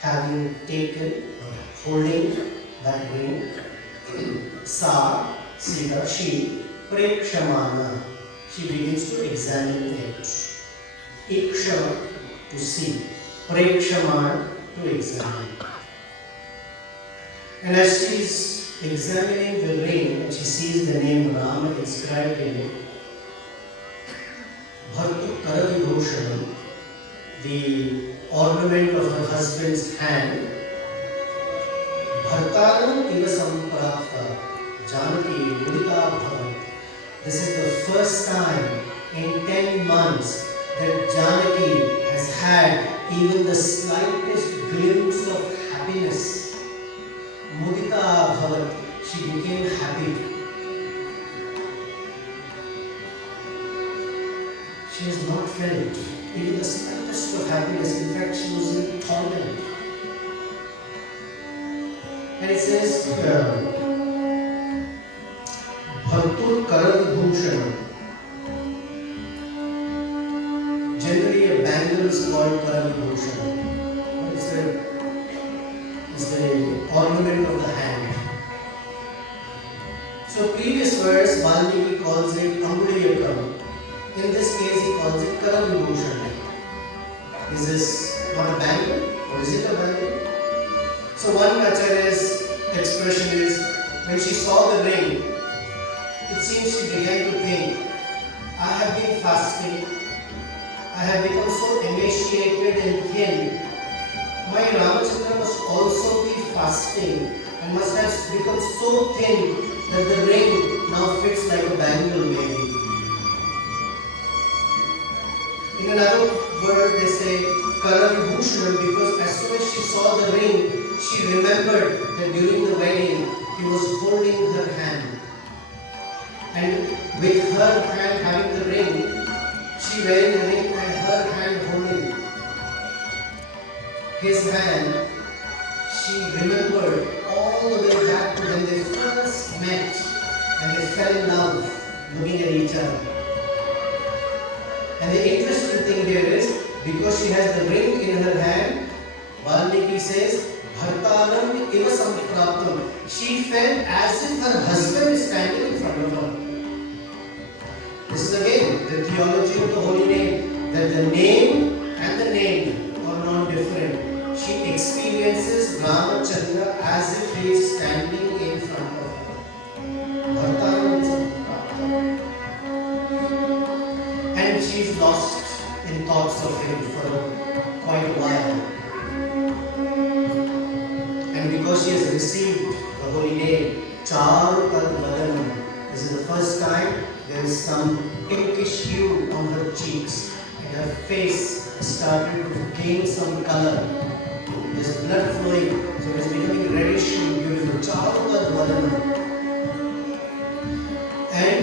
Having taken or holding that ring, Sa, Sita, she, Prekshamana, she begins to examine it. Ikshama, to see. Prekshamana, to examine. And as she is examining the ring, and she sees the name Rama inscribed in it, Bhartu Karavibhushanam, the ornament of her husband's hand, Bhartaram iva samprapta, Janaki mudita bhavat. This is the first time in 10 months that Janaki has had even the slightest glimpse of happiness. Mudita bhavat, she became happy. She has not felt even the slightest of happiness. In fact, she was in torment. And it says, Bhartur Karavibhushanam. Generally, a bangle is called Karavibhushanam. It's the ornament of the hand. So, previous verse, Valmiki calls it Anguliyakam. In this case, he calls it Karavibhushanam. Is this not a bangle? Or is it a bangle? So one Acharya's expression is, when she saw the ring, it seems she began to think, I have been fasting, I have become so emaciated and thin. My Ramachandra must also be fasting and must have become so thin that the ring now fits like a bangle maybe. In another word they say Karavibhushanam, because as soon as she saw the ring, she remembered that during the wedding he was holding her hand. And with her hand having the ring, she wearing the ring and her hand holding his hand, she remembered all the way back to when they first met and they fell in love looking at each other. And the interesting thing here is, because she has the ring in her hand, Valmiki says, Bhartaram iva sampraptam. She felt as if her husband is standing in front of her. This is again the theology of the holy name, that the name and the name are not different. She experiences Ramachandra as if he is standing in front of her. Bhartaram iva sampraptam. And she is lost in thoughts of him for quite a while. And because she has received the holy name, Charupad Vadanam, this is the first time there is some pinkish hue on her cheeks and her face has started to gain some color. There's blood flowing, so it is becoming reddish and beautiful. Charupad Vadanam. And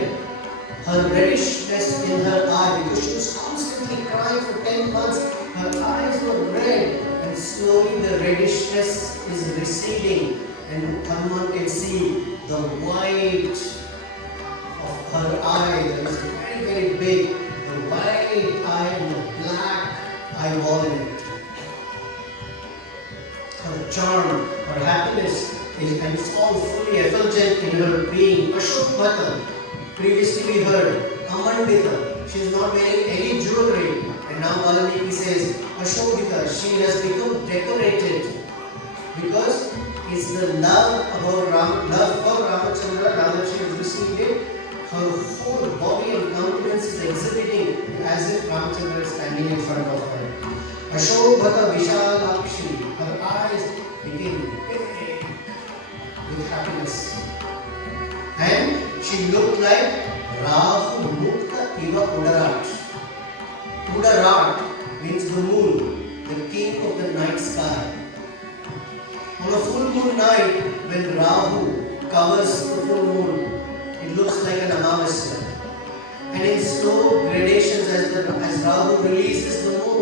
her reddishness in her eye, because she was constantly crying for 10 months, her eyes were red, and slowly the reddishness is receding, and Hanuman can see the white of her eye that is very, very big, the white eye and the black eyeball in it. Her charm, her happiness, and it's all fully effulgent in her being. Ashokmata. Previously we heard Amandita, she is not wearing any jewelry, and now Valmiki says Ashokita, she has become decorated because it's the love for Ramachandra. Now that she has received it, her whole body and countenance is exhibiting as if Ramachandra is standing in front of her. Ashokbhata Vishalakshi, her eyes became big with happiness. And she looked like Rahu Mukta Iva Udarat. Udarat means the moon, the king of the night sky. On a full moon night, when Rahu covers the full moon, it looks like an Amavasya. And in slow gradations, as Rahu releases the moon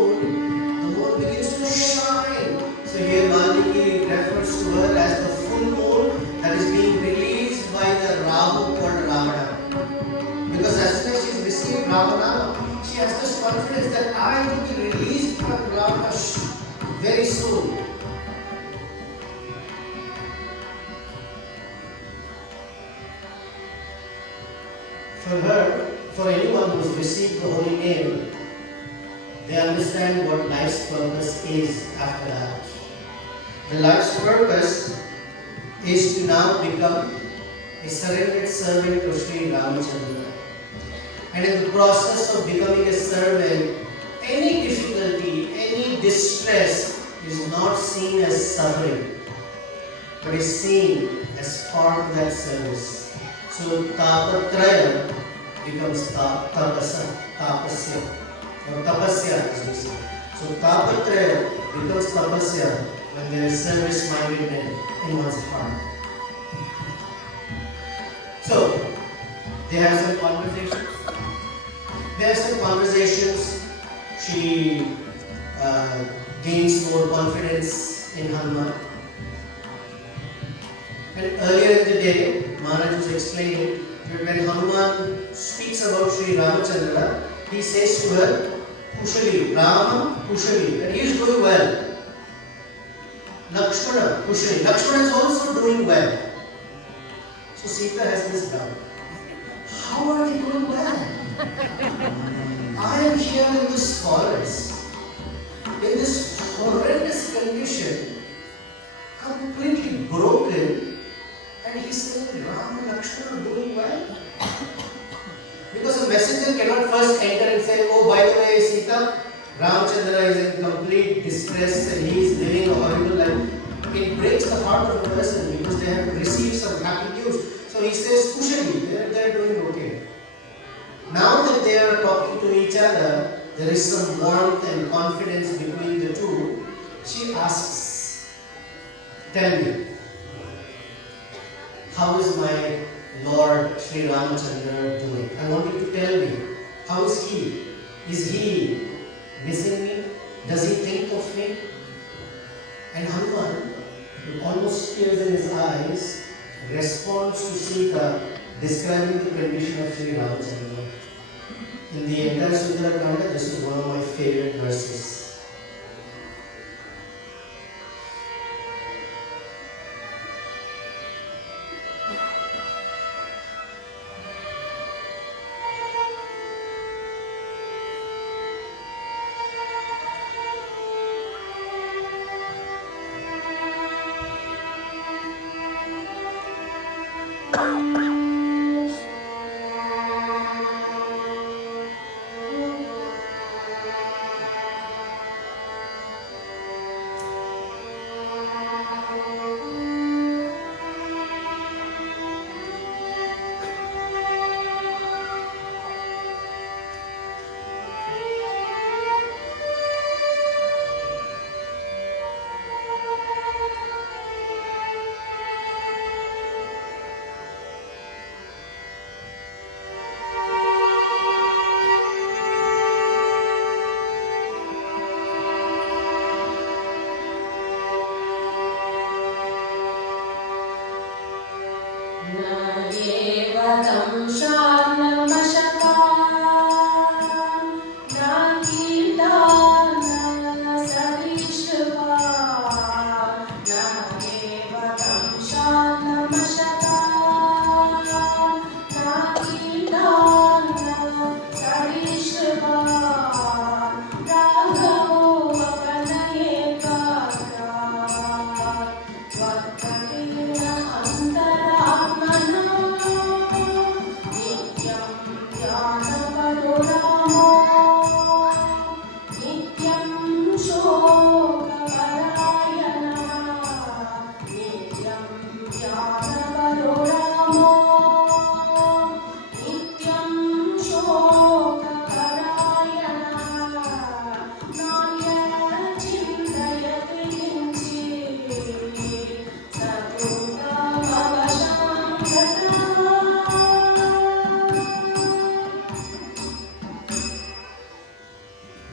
begins to shine. So here Valmiki refers to her as the full moon that is being released by the Rahu called Ravana. Because as soon as she has received Ravana, she has this confidence that I will be released from Ravana very soon. For her, for anyone who has received the holy name, they understand what life's purpose is after that. The life's purpose is to now become a surrendered servant of Sri Ramachandra. And in the process of becoming a servant, any difficulty, any distress is not seen as suffering, but is seen as part of that service. So Tapatraya becomes Tapasya, or Tapasya as we say. So Tapatraya becomes Tapasya when there is service-mindedness in one's heart. So, they have some conversations. She gains more confidence in Hanuman. And earlier in the day, Maharaj was explaining that when Hanuman speaks about Sri Ramachandra, he says to her, Kushali, Rama Kushali, and he is doing well. Lakshmana Kushali, Lakshmana is also doing well. So Sita has this doubt. How are they doing well? I am here in this forest, in this horrendous condition, completely broken, and he's saying Ram and Lakshmana are doing well? Because a messenger cannot first enter and say, oh, by the way, Sita, not Ramchandra is in complete distress and he is living a horrible life. It breaks the heart of a person because they have received some happy news. So he says, Kushali, they are doing okay. Now that they are talking to each other, there is some warmth and confidence between the two. She asks, tell me, how is my Lord Sri Ramchandra doing? I want you to tell me, how is he? Is he missing me? Does he think of me? And Hanuman, with almost tears in his eyes, responds to Sita, describing the condition of Sri Ramchandra. In the entire Sundarakanda, this is one of my favorite verses.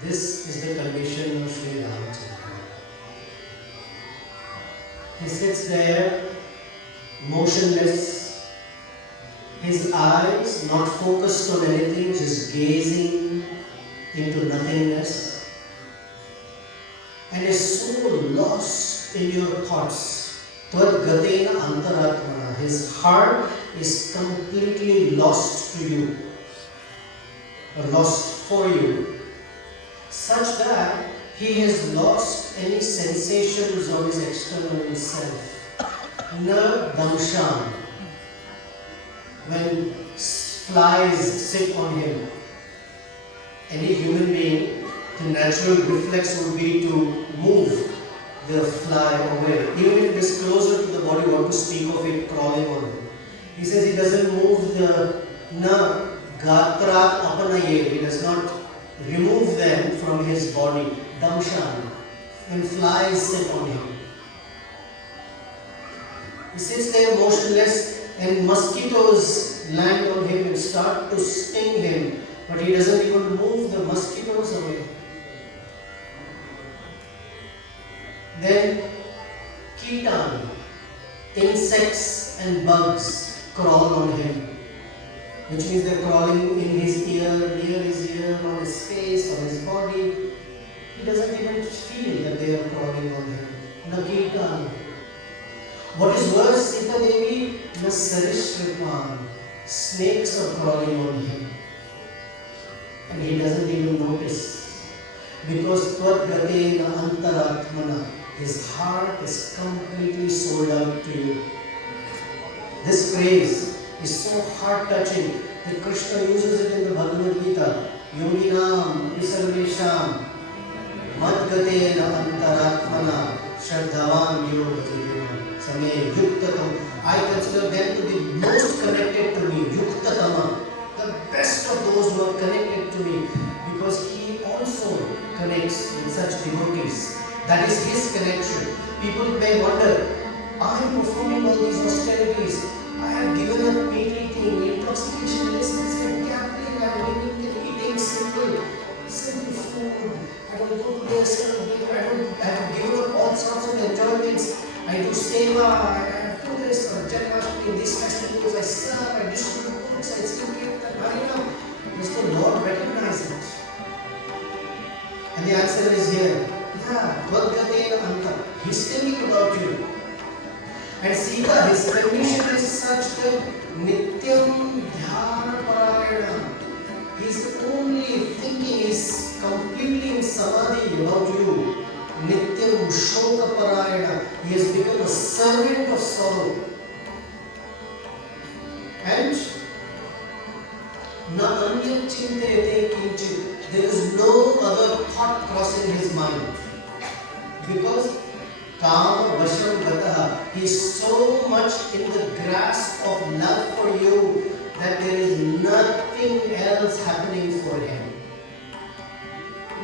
This is the condition of Sri Ramchandra. He sits there, motionless, his eyes not focused on anything, just gazing into nothingness, and is so lost in your thoughts. Tvad-gatena antaratmana. His heart is completely lost to you, or lost for you, such that he has lost any sensations of his external self. Na damshan. When flies sit on him, any human being, the natural reflex would be to move the fly away. Even if it is closer to the body, what to speak of it crawling on him. He says he doesn't move the na gatrat apanaye. He does not remove them from his body. Damshan. When flies sit on him. He sits there motionless and mosquitoes land on him and start to sting him. But he doesn't even move the mosquitoes away. Then Kitan, insects and bugs crawl on him, which means they're crawling in his ear, near his ear, on his face, on his body. He doesn't even feel that they are crawling on him. Nakitan. What is worse, Sita Devi? Nasarishripan. Snakes are crawling on him. And he doesn't even notice. Because Tvad-gatena antaratmana. His heart is completely sold out to you. This phrase is so heart-touching that Krishna uses it in the Bhagavad Gita. योगिनाम सर्वेषाम मद्गतेन अंतरात्मना श्रद्धावान योगजीवेन समय युक्ततम. I consider them to be most connected to me, yuktatama, the best of those who are connected to me, because he also connects with such devotees. That is his connection. People may wonder, I am performing all these austerities. I have given up meat eating, intoxication, illicit gambling, I am eating simple food. I don't go to this, I have given up all sorts of enjoyments. I do seva, I do this, or Janmashtami, these festivals, I serve, I distribute books, I still get that Harinam. Does the Lord recognize it? And the answer is here. Yeah, Vadgatena Anta. He's thinking about you. And Sita, his condition is such that Nityam Dhyana Parayana. He's only thinking, he's completely in samadhi about you. Nityam Shoka Parayana. He has become a servant of sorrow. And Na Anyat Chintayate Kinchit. There is no other thought crossing his mind. Because Kama Vasham Gataha, he is so much in the grasp of love for you that there is nothing else happening for him.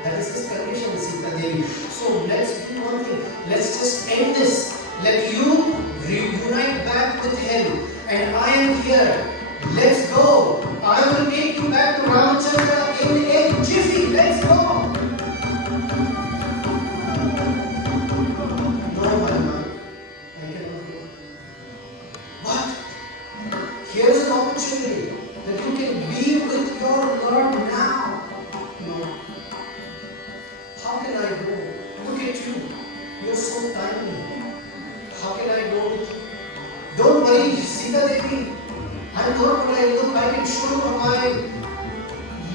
That is his condition, Sita Devi. So let's do one thing. Let's just end this. Let you reunite back with him. And I am here. Let's go. I will take you back to Ramachandra in a jiffy. Let's go. Here's an opportunity that you can be with your Lord now. No. How can I go? Look at you. You're so tiny. How can I go with you? Don't worry, Sita Devi. I'm not what I look. I can show you my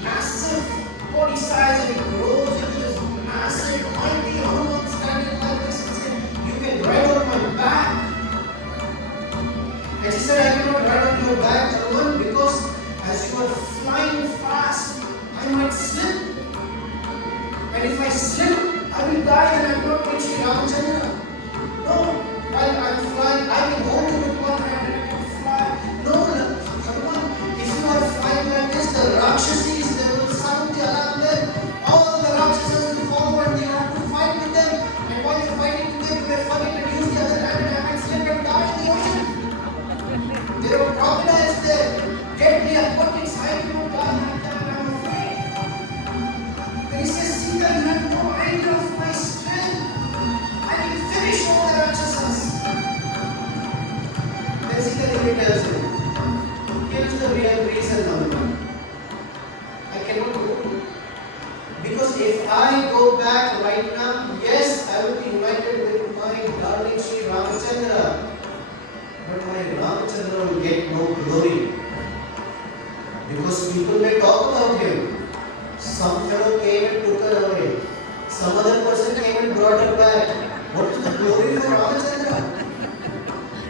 massive body size, and it grows into this massive, mighty Hanuman standing like this and say, you can ride on my back. And she said, I cannot ride on your back, Hanuman, because as you are flying fast, I might slip. And if I slip, I will die and I will not reach Ramachandra. No, while I am flying, I can hold you with one hand and I can fly. No, Hanuman, if you are flying like this, the Rakshasis, they will sound the alarm there. All the Rakshasas will follow and you have to fight with them. And while you are fighting with them, you may forget to use the other hand and I might slip and die in the ocean. There were crocodiles there, deadly aquatics, I cannot die like that, I am afraid. Then he says, Sita, you have no idea of my strength. I can finish all the Rakshasas. Then Sita Devi tells him, here is the real reason, Hanuman. I cannot go. Because if I go back right now, yes, I will be united with my darling Sri Ramachandra. But my Ramachandra will get no glory. Because people may talk about him. Some fellow came and took her away. Some other person came and brought her back. What is the glory for Ramachandra?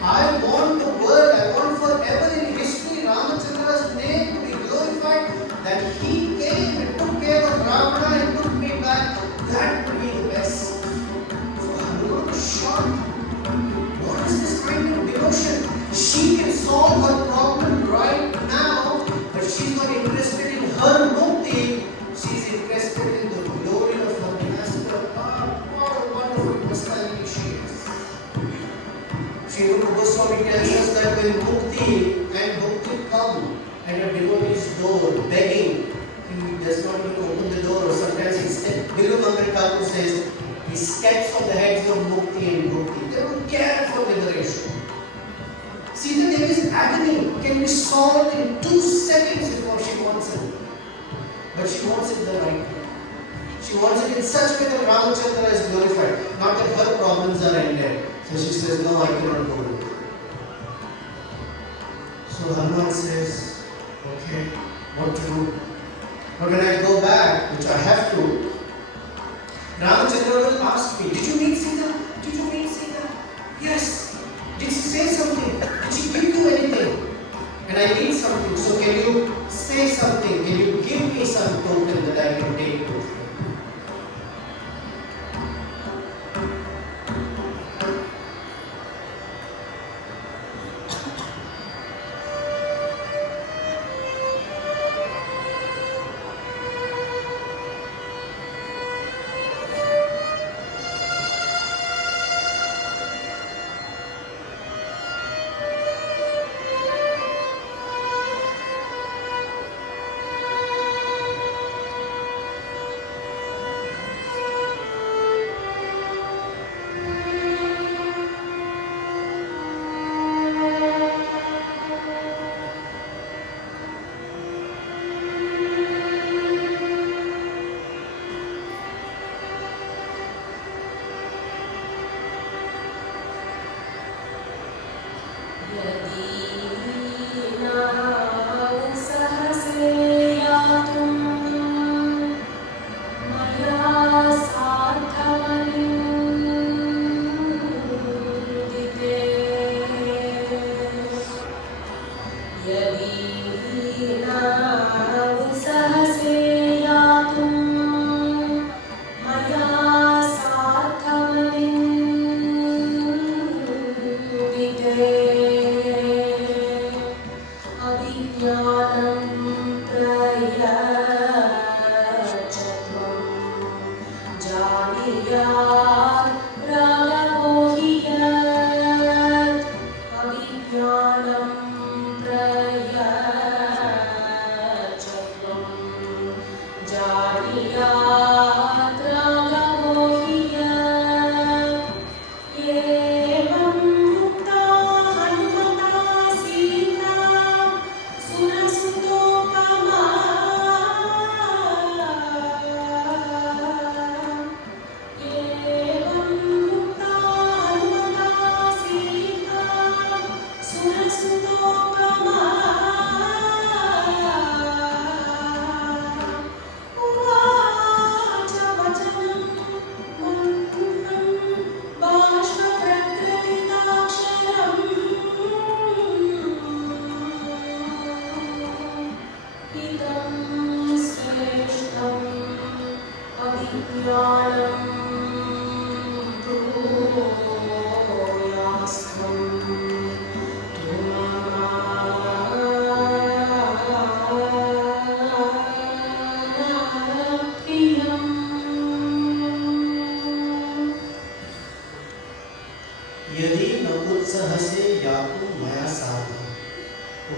I want the world, I want forever in history Ramachandra's name to be glorified, that he came and took care of Ravana and took me back. That would be the best. So Hanuman was shocked. What is this kind of devotion? She can solve her problem right now, but she's not interested in her mukti. She's interested in the glory of her master. What a wonderful personality she is. Sri Rupa Goswami tells us that when mukti and bhakti come at a devotee's door begging, he does not need to open the door, or sometimes he steps. Bilu Mangal Thakur says, he steps on the heads of mukti and bhakti. They don't care for liberation. Sita Devi's agony can be solved in 2 seconds before she wants it. But she wants it the right way. She wants it in such a way that Ramachandra is glorified, not that her problems are ended. So she says, no, I cannot go with it. So Hanuman says, okay, what to do? But when I go back, which I have to, Ramachandra will ask me, did you meet Sita? Did you meet Sita? Yes. Did she say something? Did she give you anything? And I need something. So can you say say something, can you give me some token that I can take with me?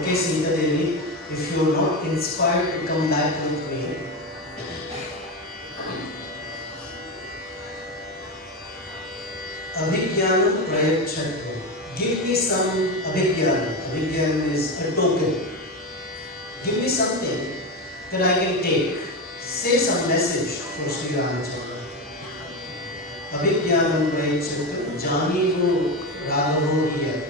Okay, Sita Devi, if you are not inspired to come back with me, Abhigyanam Prayachatva. Give me some Abhigyanam. Abhigyanam is a token. Give me something that I can take. Say some message for Sri Ramachandra. Abhigyanam Prayachatva. Janivu Raghavu Hiyat.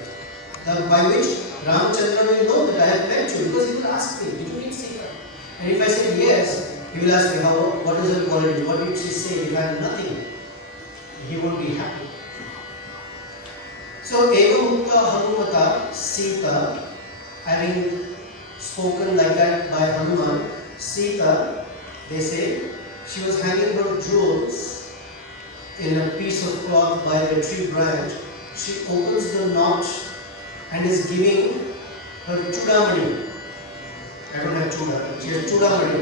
By which Ramachandra will know that I have met you, because he will ask me, did you meet Sita? And if I say yes, he will ask me, what is her quality? What did she say? If I have nothing, he won't be happy. So, Eva Mukta Hanumata Sita, having spoken like that by Hanuman, Sita, they say, she was hanging her jewels in a piece of cloth by the tree branch. She opens the notch and is giving her chudamani. I don't have chuda, she has chudamani,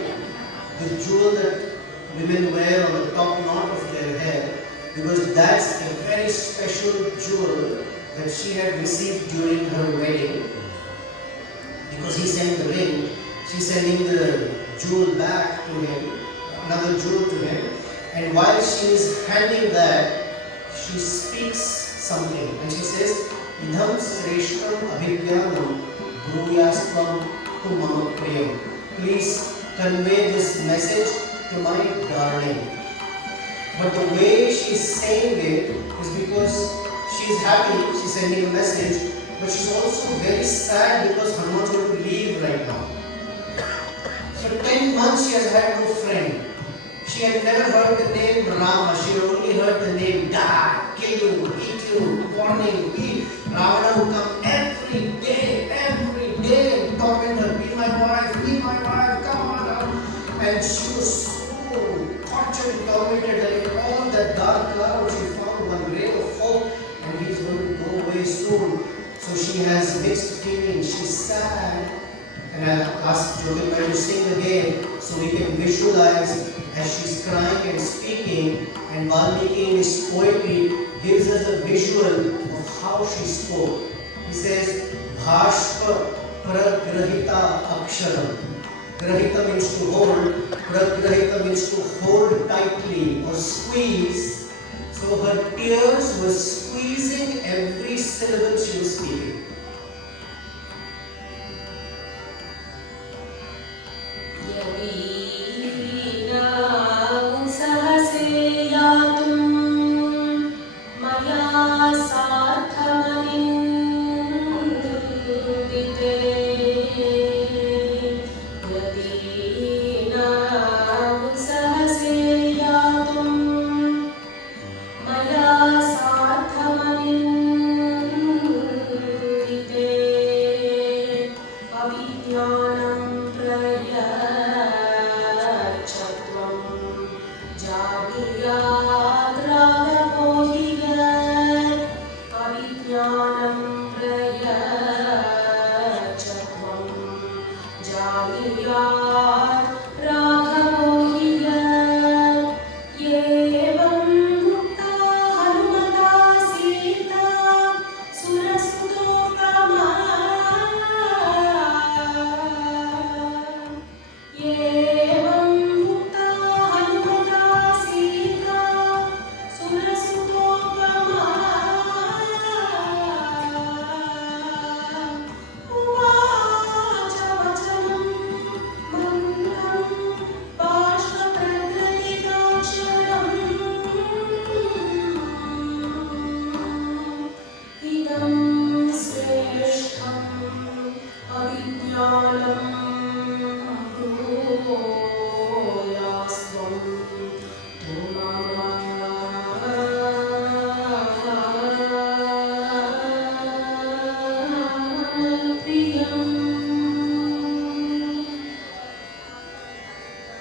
the jewel that women wear on the top knot of their head, because that's a very special jewel that she had received during her wedding. Because he sent the ring, she's sending the jewel back to him, another jewel to him, and while she is handing that, she speaks something, and she says, Idham Sreshtam Abhigyanam Bruyastvam to Mama Priyam. Please convey this message to my darling. But the way she is saying it is because she is happy, she is sending a message, but she is also very sad because Hanuman is going to leave right now. For 10 months she has had no friend. She had never heard the name Rama, she had only heard the name die, kill you, eat you, warning, be Ravana will come every day and torment her, be my wife, and she was so tortured and tormented that in all that dark cloud she found one ray of hope, and he's going to go away soon. So she has mixed feelings. She's sad. And I asked Jyotirmay to sing again so we can visualize as she's crying and speaking. And Valmiki in his poetry gives us a visual of how she spoke. He says, Bhashpa pragrahita aksharam. Grahita means to hold, pragrahita means to hold tightly or squeeze. So her tears were squeezing every syllable she was speaking.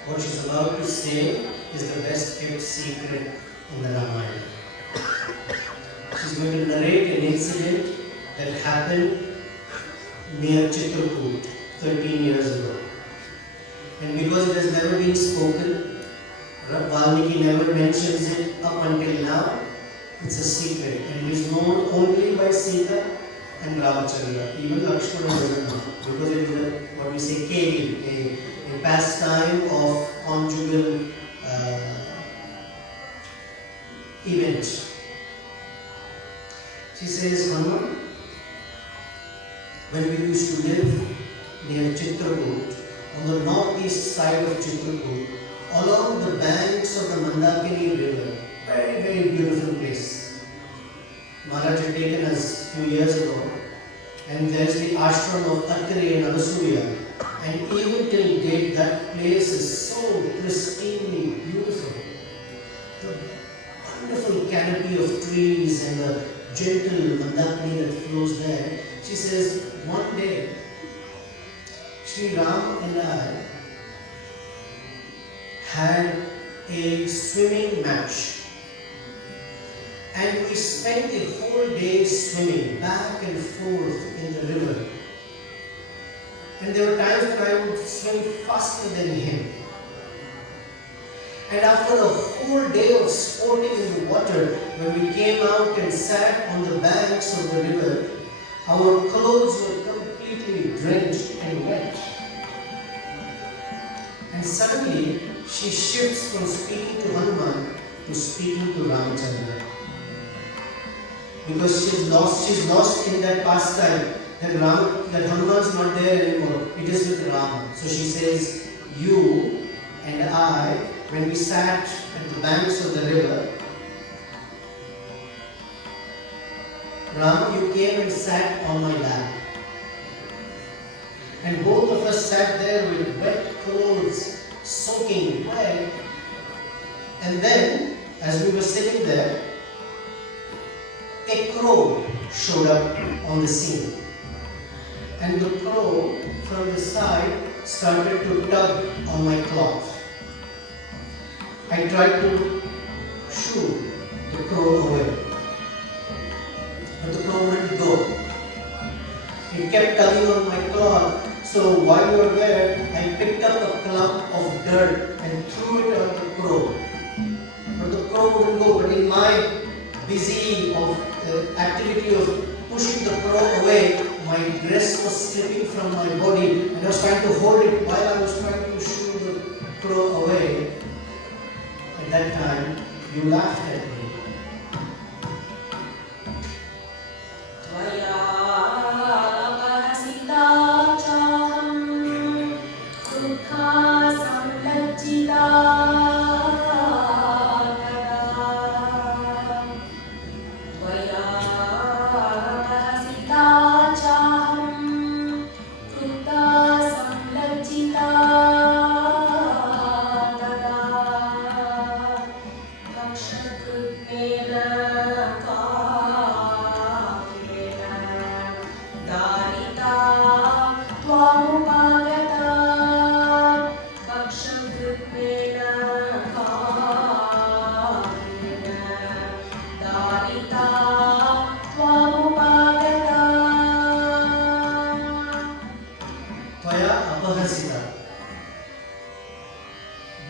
What she's about to say is the best kept secret in the Ramayana. She's going to narrate an incident that happened near Chitrakoot 13 years ago. And because it has never been spoken, Valmiki never mentions it up until now, it's a secret. And it is known only by Sita and Ramachandra. Even Lakshmana doesn't know. Because it is what we say keli, a pastime of conjugal event. She says, Hanuman, when we used to live near Chitrakoot, on the northeast side of Chitrakoot, along the banks of the Mandakini river, very, very beautiful place. Maharaj had taken us a few years ago, and there's the ashram of Attire and Anasuya. And even till date, that place is so pristinely beautiful. The wonderful canopy of trees and the gentle Mandakini that flows there. She says, one day, Sri Ram and I had a swimming match. And we spent the whole day swimming back and forth in the river. And there were times when I would swim faster than him. And after a whole day of sporting in the water, when we came out and sat on the banks of the river, our clothes were completely drenched and wet. And suddenly, she shifts from speaking to Hanuman to speaking to Ramachandra. Because she's lost in that pastime. That Hanuman's not there anymore. It is with Rama. So she says, you and I, when we sat at the banks of the river, Rama, you came and sat on my lap. And both of us sat there with wet clothes, soaking wet. And then, as we were sitting there, a crow showed up on the scene. And the crow from the side started to tug on my cloth. I tried to shoo the crow away, but the crow wouldn't go. It kept tugging on my claw. So while we were there, I picked up a clump of dirt and threw it at the crow. But the crow wouldn't go. But in my busy activity of pushing the crow away, my dress was slipping from my body, and I was trying to hold it while I was trying to shoo the crow away. At that time, you laughed at me.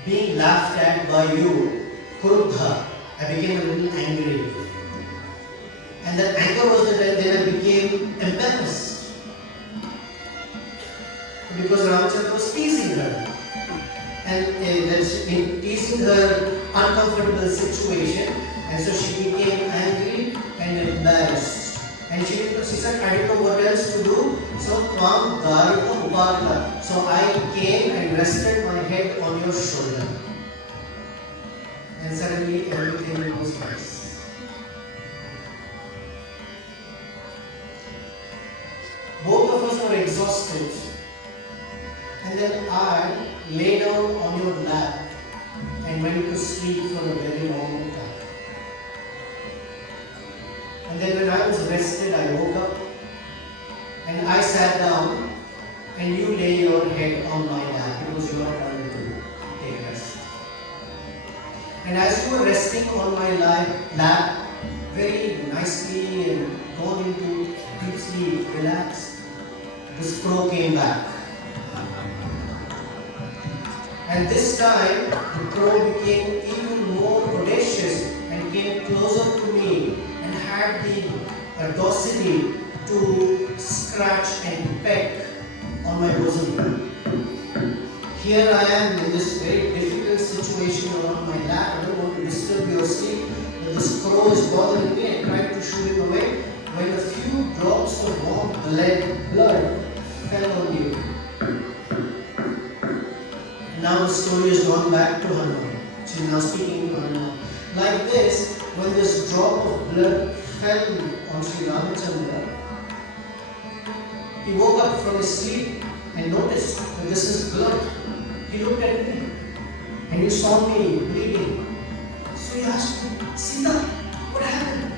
Being laughed at by you, Krudha, I became a little angry. And that anger was that then I became embarrassed. Because Ramachandra was teasing her. And in teasing her uncomfortable situation, and so she became angry and embarrassed. And she said, I didn't know what else to do. So, Tvam Dharita Uparita. So I came and rested my head on your shoulder. And suddenly everything was nice. Both of us were exhausted. And then I lay down on your lap and went to sleep for a very long time. And then when I was rested, I woke up and I sat down and you lay your head on my lap. It was your turn to take rest. And as you were resting on my lap, very nicely and gone into deep sleep, relaxed, this crow came back. And this time, the crow became even more audacious and came closer to me and had the audacity to scratch and peck on my bosom. Here I am in this very difficult situation around my lap. I don't want to disturb your sleep, but this crow is bothering me. I tried to shoo him away when a few drops of warm blood fell on you. Now the story has gone back to Hanuman. She is now speaking to Hanuman. Like this, when this drop of blood fell on Sri Ramachandra, he woke up from his sleep and noticed that this is blood. He looked at me and he saw me bleeding. So he asked me, Sita, what happened?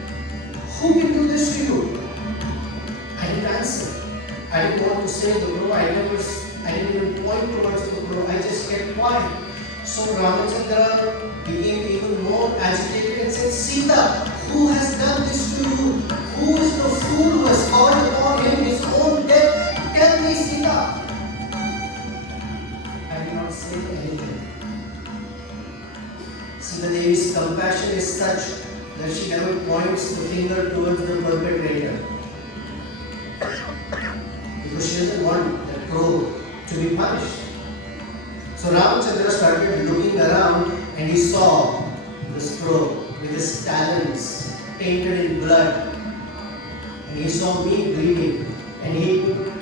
Who can do this to you? I didn't answer. I didn't want to say the crow. I didn't even point towards the crow. I just kept quiet. So Ramachandra became even more agitated and said, Sita, who has done this to you? Who is the fool who has called upon him his own death? Tell me, Sita. I did not say anything. Sita Devi's compassion is such that she never points the finger towards the perpetrator. Because she doesn't want the crow to be punished. So Ramachandra started looking around and he saw this crow with his talons tainted in blood. And he saw me bleeding. And he put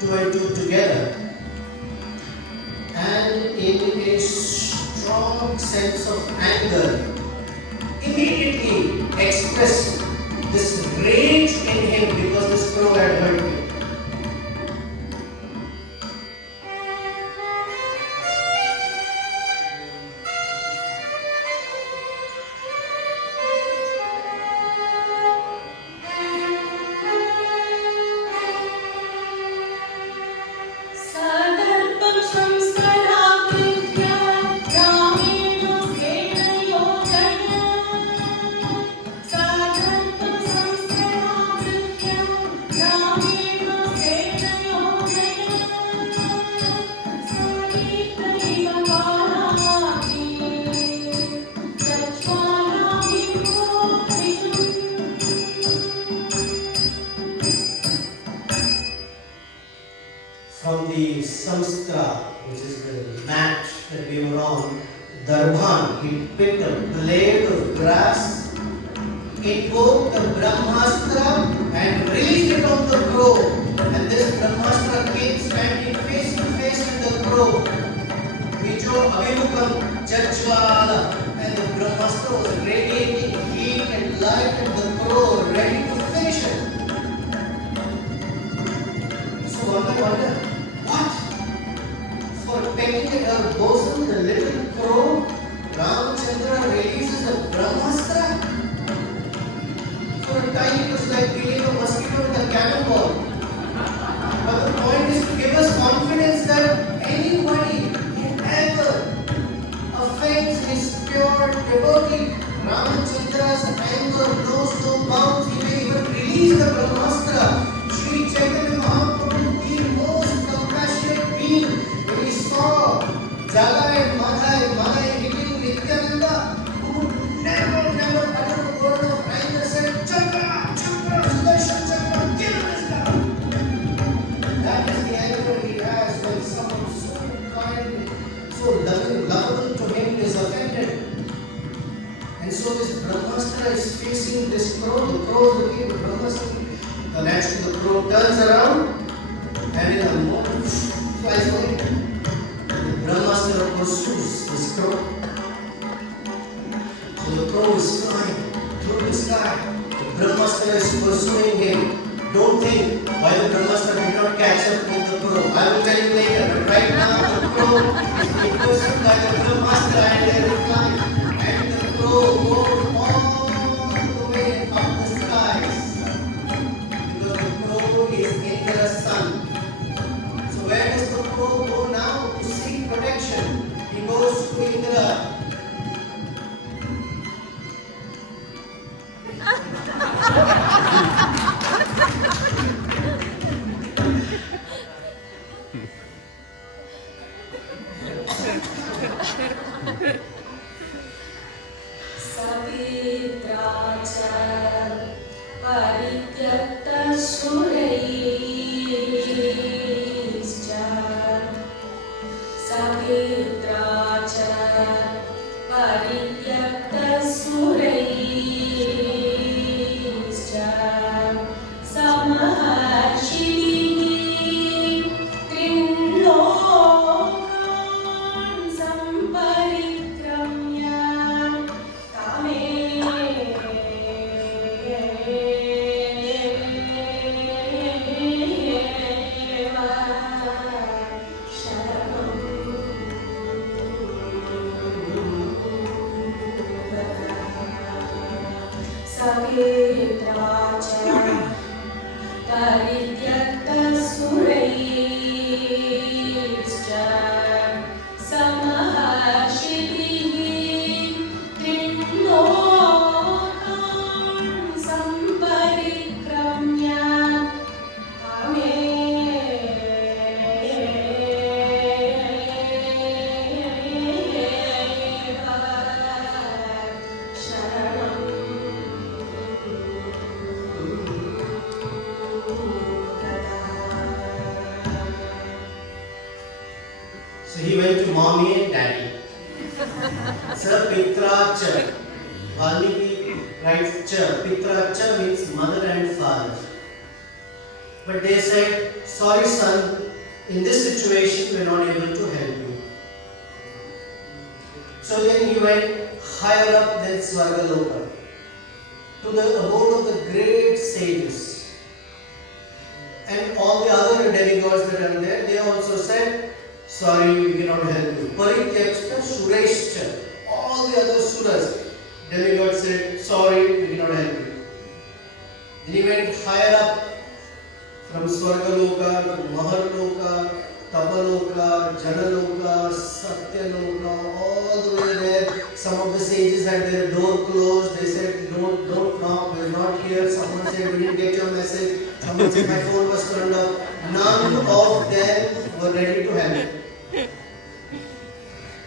two and two together. And in a strong sense of anger, immediately expressed this rage in him because this crow had hurt me. samstra, which is the mat that we were on, Darbhan, he picked a blade of grass, invoked the Brahmastra and released it on the crow. And this Brahmastra came standing face to face with the crow. Vijo Abhimukam Jajwala. And the Brahmastra was radiating heat and light and the crow ready to finish it. So one I wonder, what? For pecking at her bosom, the little crow, Ramachandra releases a Brahmastra? For a time it was like killing a mosquito with a cannonball. But the point is to give us confidence that anybody who ever offends his pure devotee, Ramachandra's anger knows no bounds. He may even release the Brahmastra. Sri Chaitanya Mahaprabhu, the most compassionate being, when he saw Jala and Madhai hitting Nityananda, who would never utter a word of anger, said, Chakra, Sudarshan Chakra, kill this guy. That is the anger he has when someone so kind, so lovable to him is offended. And so this Brahmastra is facing this crow, the crow is looking at Brahmastra. Naturally the crow turns around and in a moment flies away. The Brahmastra pursues this crow. So the crow is flying through the sky. The Brahmastra is pursuing him. Don't think why the Brahmastra did not catch up with the crow. I will tell you later, but right now the crow is being pursued by the Brahmastra and they are flying. And the crow goes all the way up the skies. Because the crow is in the sun. So where does the crow go now to seek protection? He goes to Indra. So he went to mommy and daddy. Sir Pitra Cha. Valmiki writes Cha. Pitra Cha means mother and father. But they said, sorry son, in this situation we are not able to help you. So then he went higher up than Svargaloka, to the abode of the great sages. And all the other demigods that are there, they also said, sorry, we cannot help you. Parityakshta Sureshcha. All the other suras, demigods said, sorry, we cannot help you. Then he went higher up from Swargaloka to Maharloka, Tapaloka, Janaloka, Satyaloka, all the way there. Some of the sages had their door closed. They said, don't knock, we're not here. Someone said, we didn't get your message. Someone said, my phone was turned off. None of them were ready to help.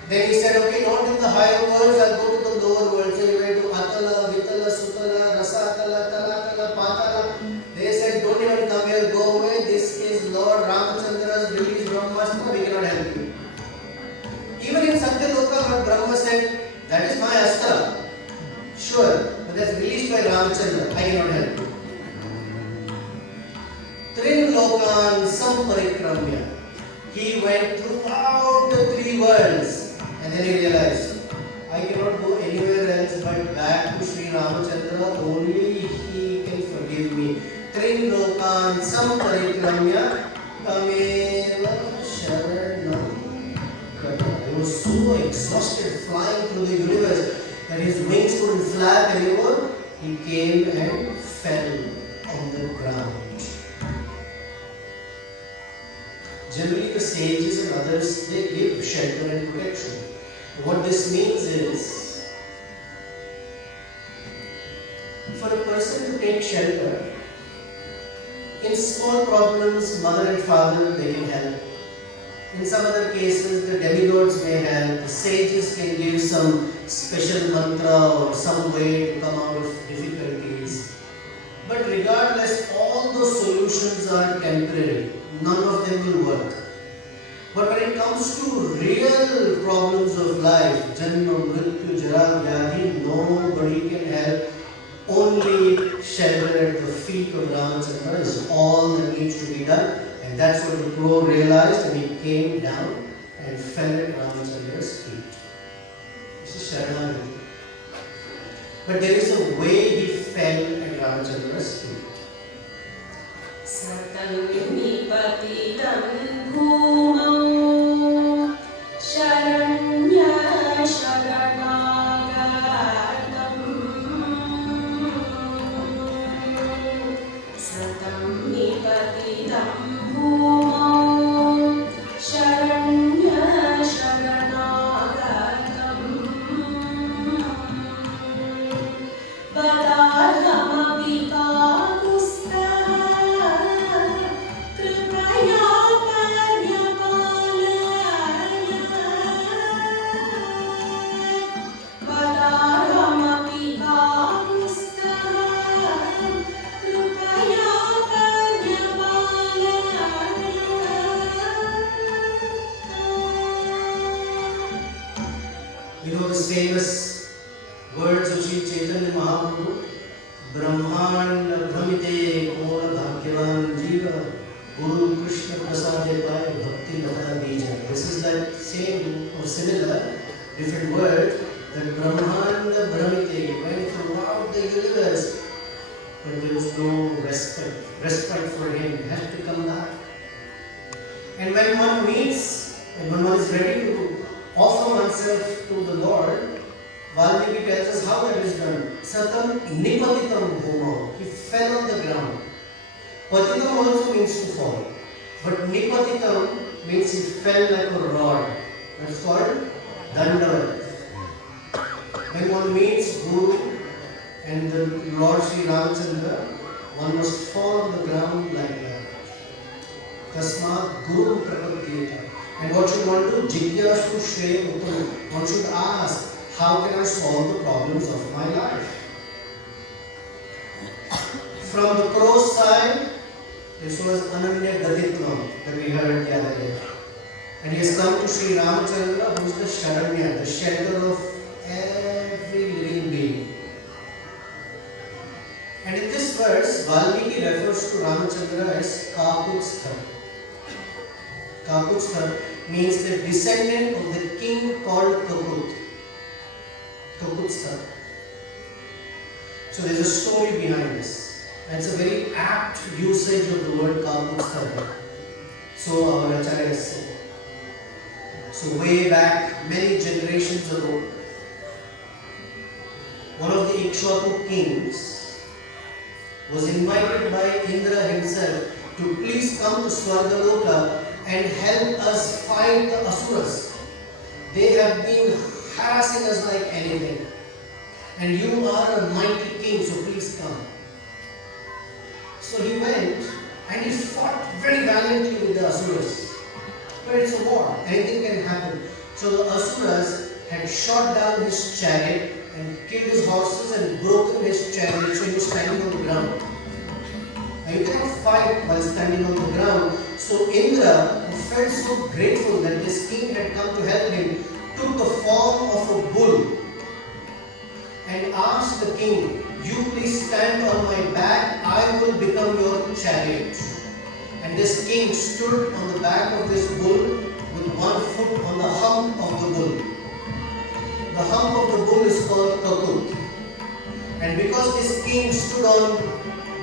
Then he said, okay, not in the higher worlds, I'll go to the lower worlds. So he went to Atala, Vitala, Sutala, Rasatala, Talatala, Patala. They said, don't even come here, go away. This is Lord Ramachandra's release Brahmastra. Ramachandra, we cannot help you. Even in Satyaloka, when Brahma said, that is my astra, sure, but that's released by Ramachandra, I cannot help you. Trin Lokan Samparikramya. He went throughout the three worlds and then he realized, I cannot go anywhere else but back to Sri Ramachandra, only he can forgive me. Trin Lokan Samparikramya Tameva Sharanam Kata. He was so exhausted flying through the universe that his wings couldn't flap anymore. He came and fell on the ground. Generally, the sages and others, they give shelter and protection. What this means is, for a person to take shelter, in small problems, mother and father, they can help. In some other cases, the demigods may help. The sages can give some special mantra or some way to come out of difficulties. But regardless, all those solutions are temporary. None of them will work. But when it comes to real problems of life, Janma, Mrityu, Jara, Vyadhi, nobody can help. Only shelter at the feet of Ramachandra is all that needs to be done. And that's what the crow realized, and he came down and fell at Ramachandra's feet. This is Sharanagati. But there is a way he fell at Ramachandra's feet. Satam nipatitam bhumau sharanya sharanagatam Satam nipatitam bhumau sharanya sharanagatam Badadamapi kakusta Famous words of Sri Chaitanya Mahaprabhu, Brahmanda Brahmite Kona Bhagyavan Jiva Guru Krishna Prasade Pai Bhakti Lata Bija. This is that same or similar, different word, that Brahmanda Brahmite went throughout the universe, but there was no respite for him. He had to come back. And when one meets, when one is ready to offer oneself to the Lord, Valmiki tells us how that is done. Satam nipatitam bhumau. He fell on the ground. Patitam also means to fall. But nipatitam means he fell like a rod. That's called dandavat. When one meets Guru and the Lord Sri Ramachandra, one must fall on the ground like that. Tasmat Guru prapadyeta. And what should one do? Jigyasu Shreya Uttam. One should ask, how can I solve the problems of my life? From the crow's side, this was Ananya Gatitvam that we heard the other day. And he has come to Sri Ramachandra, who is the Sharanya, the shelter of every living being. And in this verse, Valmiki refers to Ramachandra as Kakutsthar. Kakutsthar means the descendant of the king called Kakut. Kakutsthar. So there is a story behind this. And it's a very apt usage of the word Kakutsthar. So our Acharyas say. So way back, many generations ago, one of the Ikshvaku kings was invited by Indra himself to please come to Swargaloka and help us fight the Asuras. They have been harassing us like anything. And you are a mighty king, so please come. So he went and he fought very valiantly with the Asuras. But it's a war, anything can happen. So the Asuras had shot down his chariot and killed his horses and broken his chariot, so he was standing on the ground. Now you cannot fight while standing on the ground. So Indra, who felt so grateful that this king had come to help him, took the form of a bull and asked the king, "You please stand on my back, I will become your chariot." And this king stood on the back of this bull with one foot on the hump of the bull. The hump of the bull is called Kakut. And because this king stood on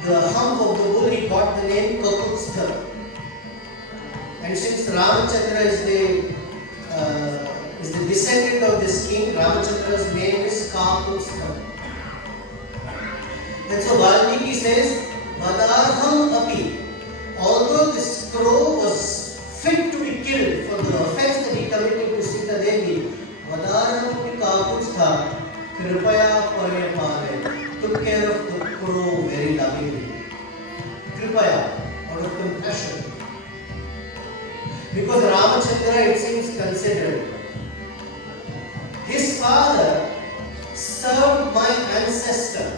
the hump of the bull, he got the name Kakutstha. And since Ramachandra is the descendant of this king, Ramachandra's name is Kakutstha. And so Valmiki says, Vadarham api. Although this crow was fit to be killed for the offense that he committed to Sita Devi, Vadarham api Kakutstha Kripaya Paryapale, took care of the crow very lovingly. Kripaya, out of compassion. Because Ramachandra, it seems, considered his father served my ancestor.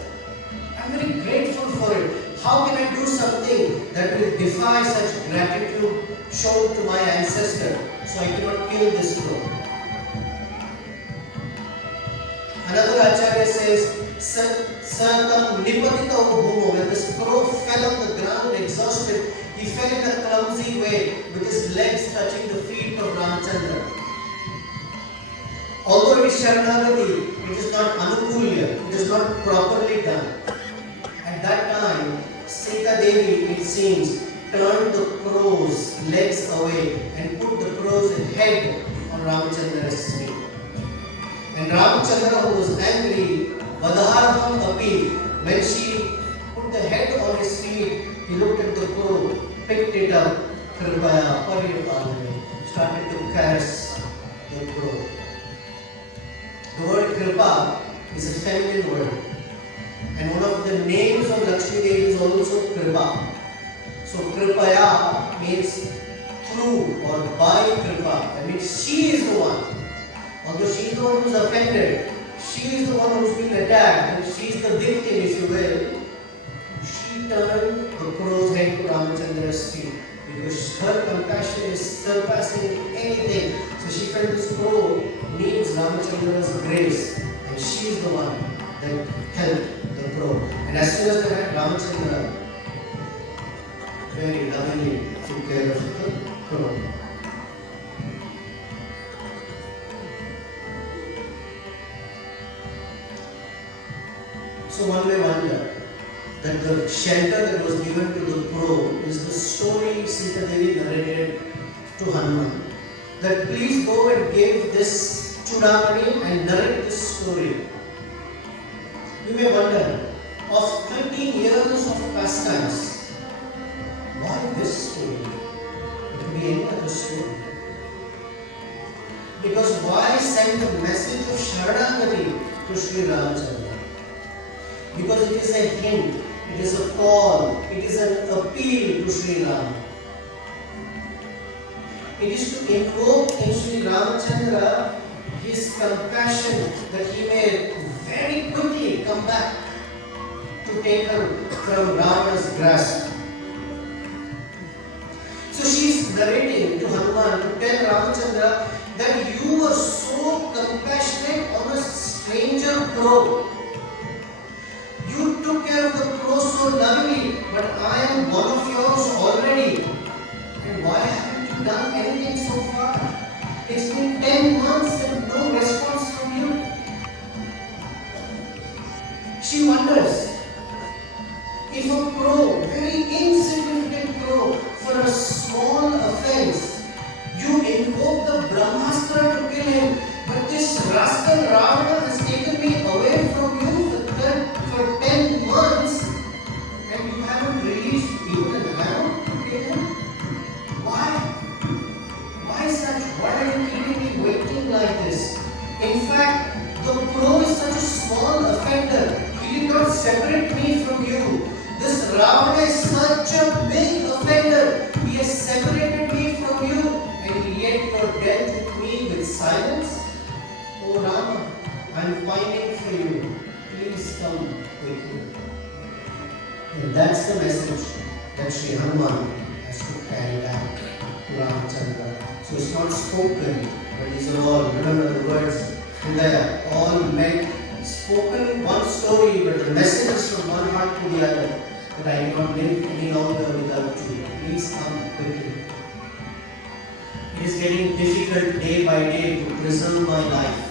I'm very grateful for it. How can I do something that will defy such gratitude shown to my ancestor? So I cannot kill this crow. Another Acharya says, Sartam Nipatita Bhumo, when this crow fell on the ground exhausted, he fell in a clumsy way with his legs touching the feet of Ramachandra. Although it is Sharanagati, it is not Anukulya, it is not properly done. At that time, Sita Devi, it seems, turned the crow's legs away and put the crow's head on Ramachandra's feet. And Ramachandra, who was angry, Vadarham api, when she put the head on his feet, he looked at the crow, picked it up, Kripaya Paryapalane, started to caress the crow. The word Kripa is a feminine word. And one of the names of Lakshmi Devi is also Kripa. So Kripaya means through or by Kripa. That means she is the one. Although she is the one who is offended, she is the one who has been attacked, and she is the victim, if you will. She turned the crow's head to Ramachandra's feet because her compassion is surpassing anything. So she felt this crow needs Ramachandra's grace, and she is the one that helped the crow. And as soon as they had, Ramachandra very lovingly took care of the crow. So one may wonder that the shelter that was given to the crow is the story Sita Devi narrated to Hanuman. That please go and give this Chudamani and narrate this story. You may wonder, of 13 years of pastimes, why this story? It could be any other story. Because why send the message of Sharanagati to Sri Ramachandra? Because it is a hint, it is a call, it is an appeal to Sri Ram. It is to invoke in Sri Ramachandra his compassion that he may very quickly come back to take her from Rava's grasp. So she is narrating to Hanuman to tell Ramachandra that you were so compassionate on a stranger crow. You took care of the crow so lovingly, but I am one of yours already. And why haven't you done anything so far? It's been 10 months and no response from you. She wonders if a crow, very insignificant crow, for a small offense, you invoke the Brahmastra to kill him, but this rascal Ravana has taken me away from you for 10 months and you haven't released even an arrow to kill him? Why? Why such? Why are you keeping me waiting like this? In fact, the crow is such a small offender. He did not separate me from you. This Ravana is such a big offender. He has separated me from you, and yet you are dealt with me with silence. Oh Rama, I am pining for you. Please come quickly. And that's the message that Sri Hanuman has to carry back. to Ramachandra. So it's not spoken, but these are all, remember the words in there, all meant, spoken one story, but the message is from one heart to the other. But I cannot live any longer without you. Please come quickly. It is getting difficult day by day to preserve my life.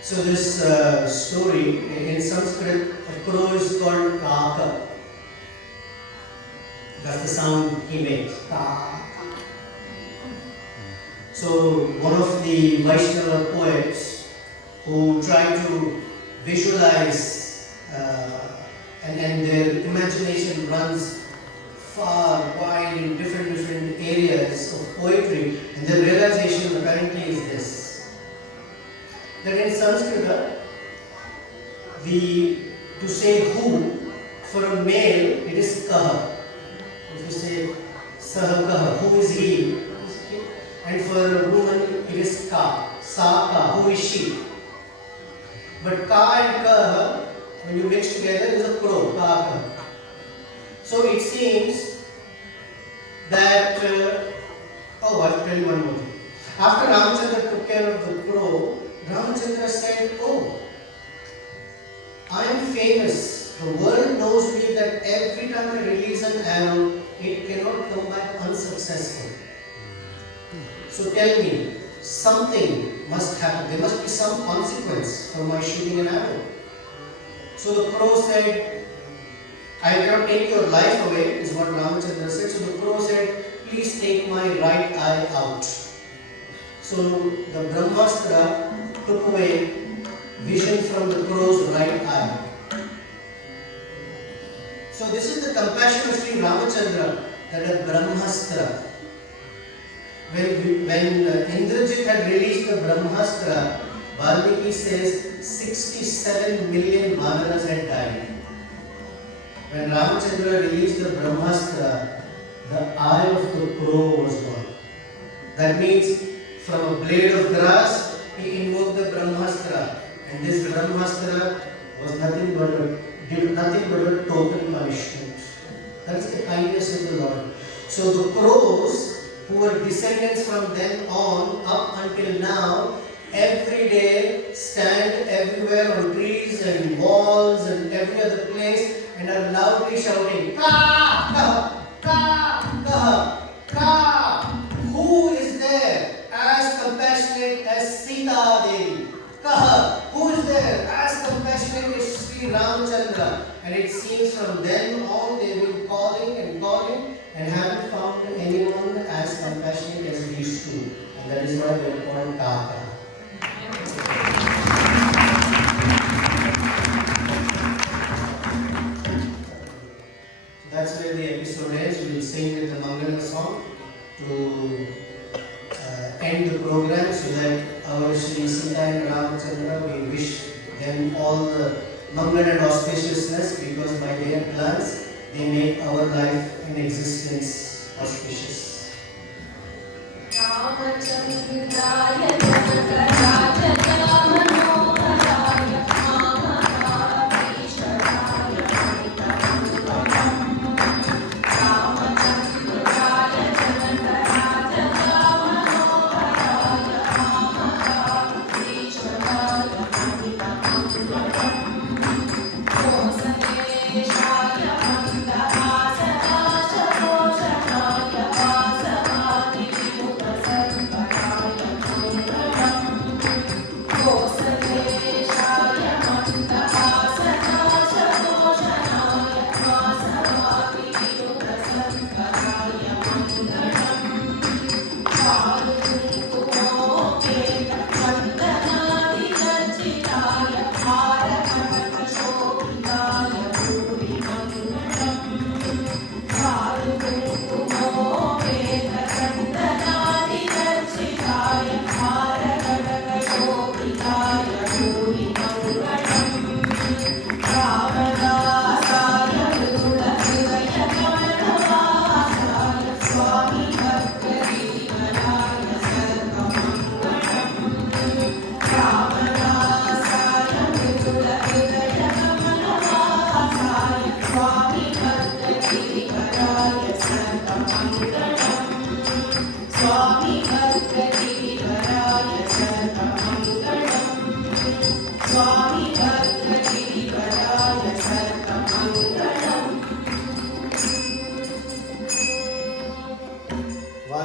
So this story in Sanskrit, a crow is called Kaka. That's the sound he makes. Ka. So one of the Vaishnava poets who tried to visualize and their imagination runs far, wide in different areas of poetry, and their realization apparently is this: that in Sanskrit, to say who, for a male it is kaha. If you say saha kaha, who is he? And for a woman it is ka, sa ka, who is she? But ka and kaha, when you mix together, is a crow, ka ka. So it seems that, I'll tell you one more thing. After Ramachandra took care of the crow, Ramachandra said, oh, I am famous. The world knows me that every time I release an arrow, it cannot come back unsuccessful. So tell me, something must happen. There must be some consequence for my shooting an arrow. So the crow said, I cannot take your life away, is what Ramachandra said. So the crow said, please take my right eye out. So the Brahmastra took away vision from the crow's right eye. So this is the compassion of Sri Ramachandra, that a Brahmastra. When Indrajit had released the Brahmastra, Valmiki says 67 million Vanaras had died. When Ramachandra released the Brahmastra, the eye of the crow was gone. That means from a blade of grass, he invoked the Brahmastra, and this Brahmastra was did nothing but a token punishment. That is the kindness of the Lord. So the crows, who were descendants from then on up until now, every day stand everywhere on trees and walls and every other place and are loudly shouting, Ka! Ka! Ka! Ka! Ka! Who is there as compassionate as Sita Devi? Ka! Who is there as compassionate as Sri Ramachandra? And it seems from then on they've been calling and haven't found anyone as compassionate as these two. And that is why they are called Kaka. That's where the episode ends. We will sing with the Mangala song to end the program, so that our Sri Sita and Ramachandra, we wish them all the Mangala and auspiciousness, because by their plans they make our life and existence auspicious.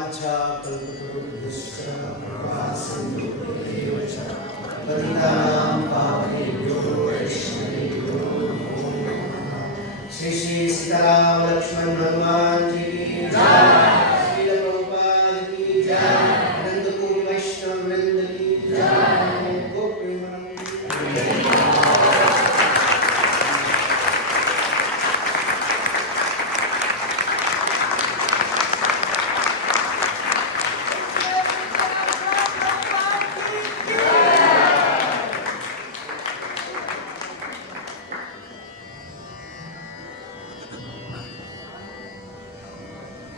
वाञ्छा कल्पतरुभ्यश्च कृपासिन्धुभ्येव च पतितानां पावनेभ्यो वैष्णवेभ्यो नमो नमः। श्री श्री सीताराम लक्ष्मण हनुमान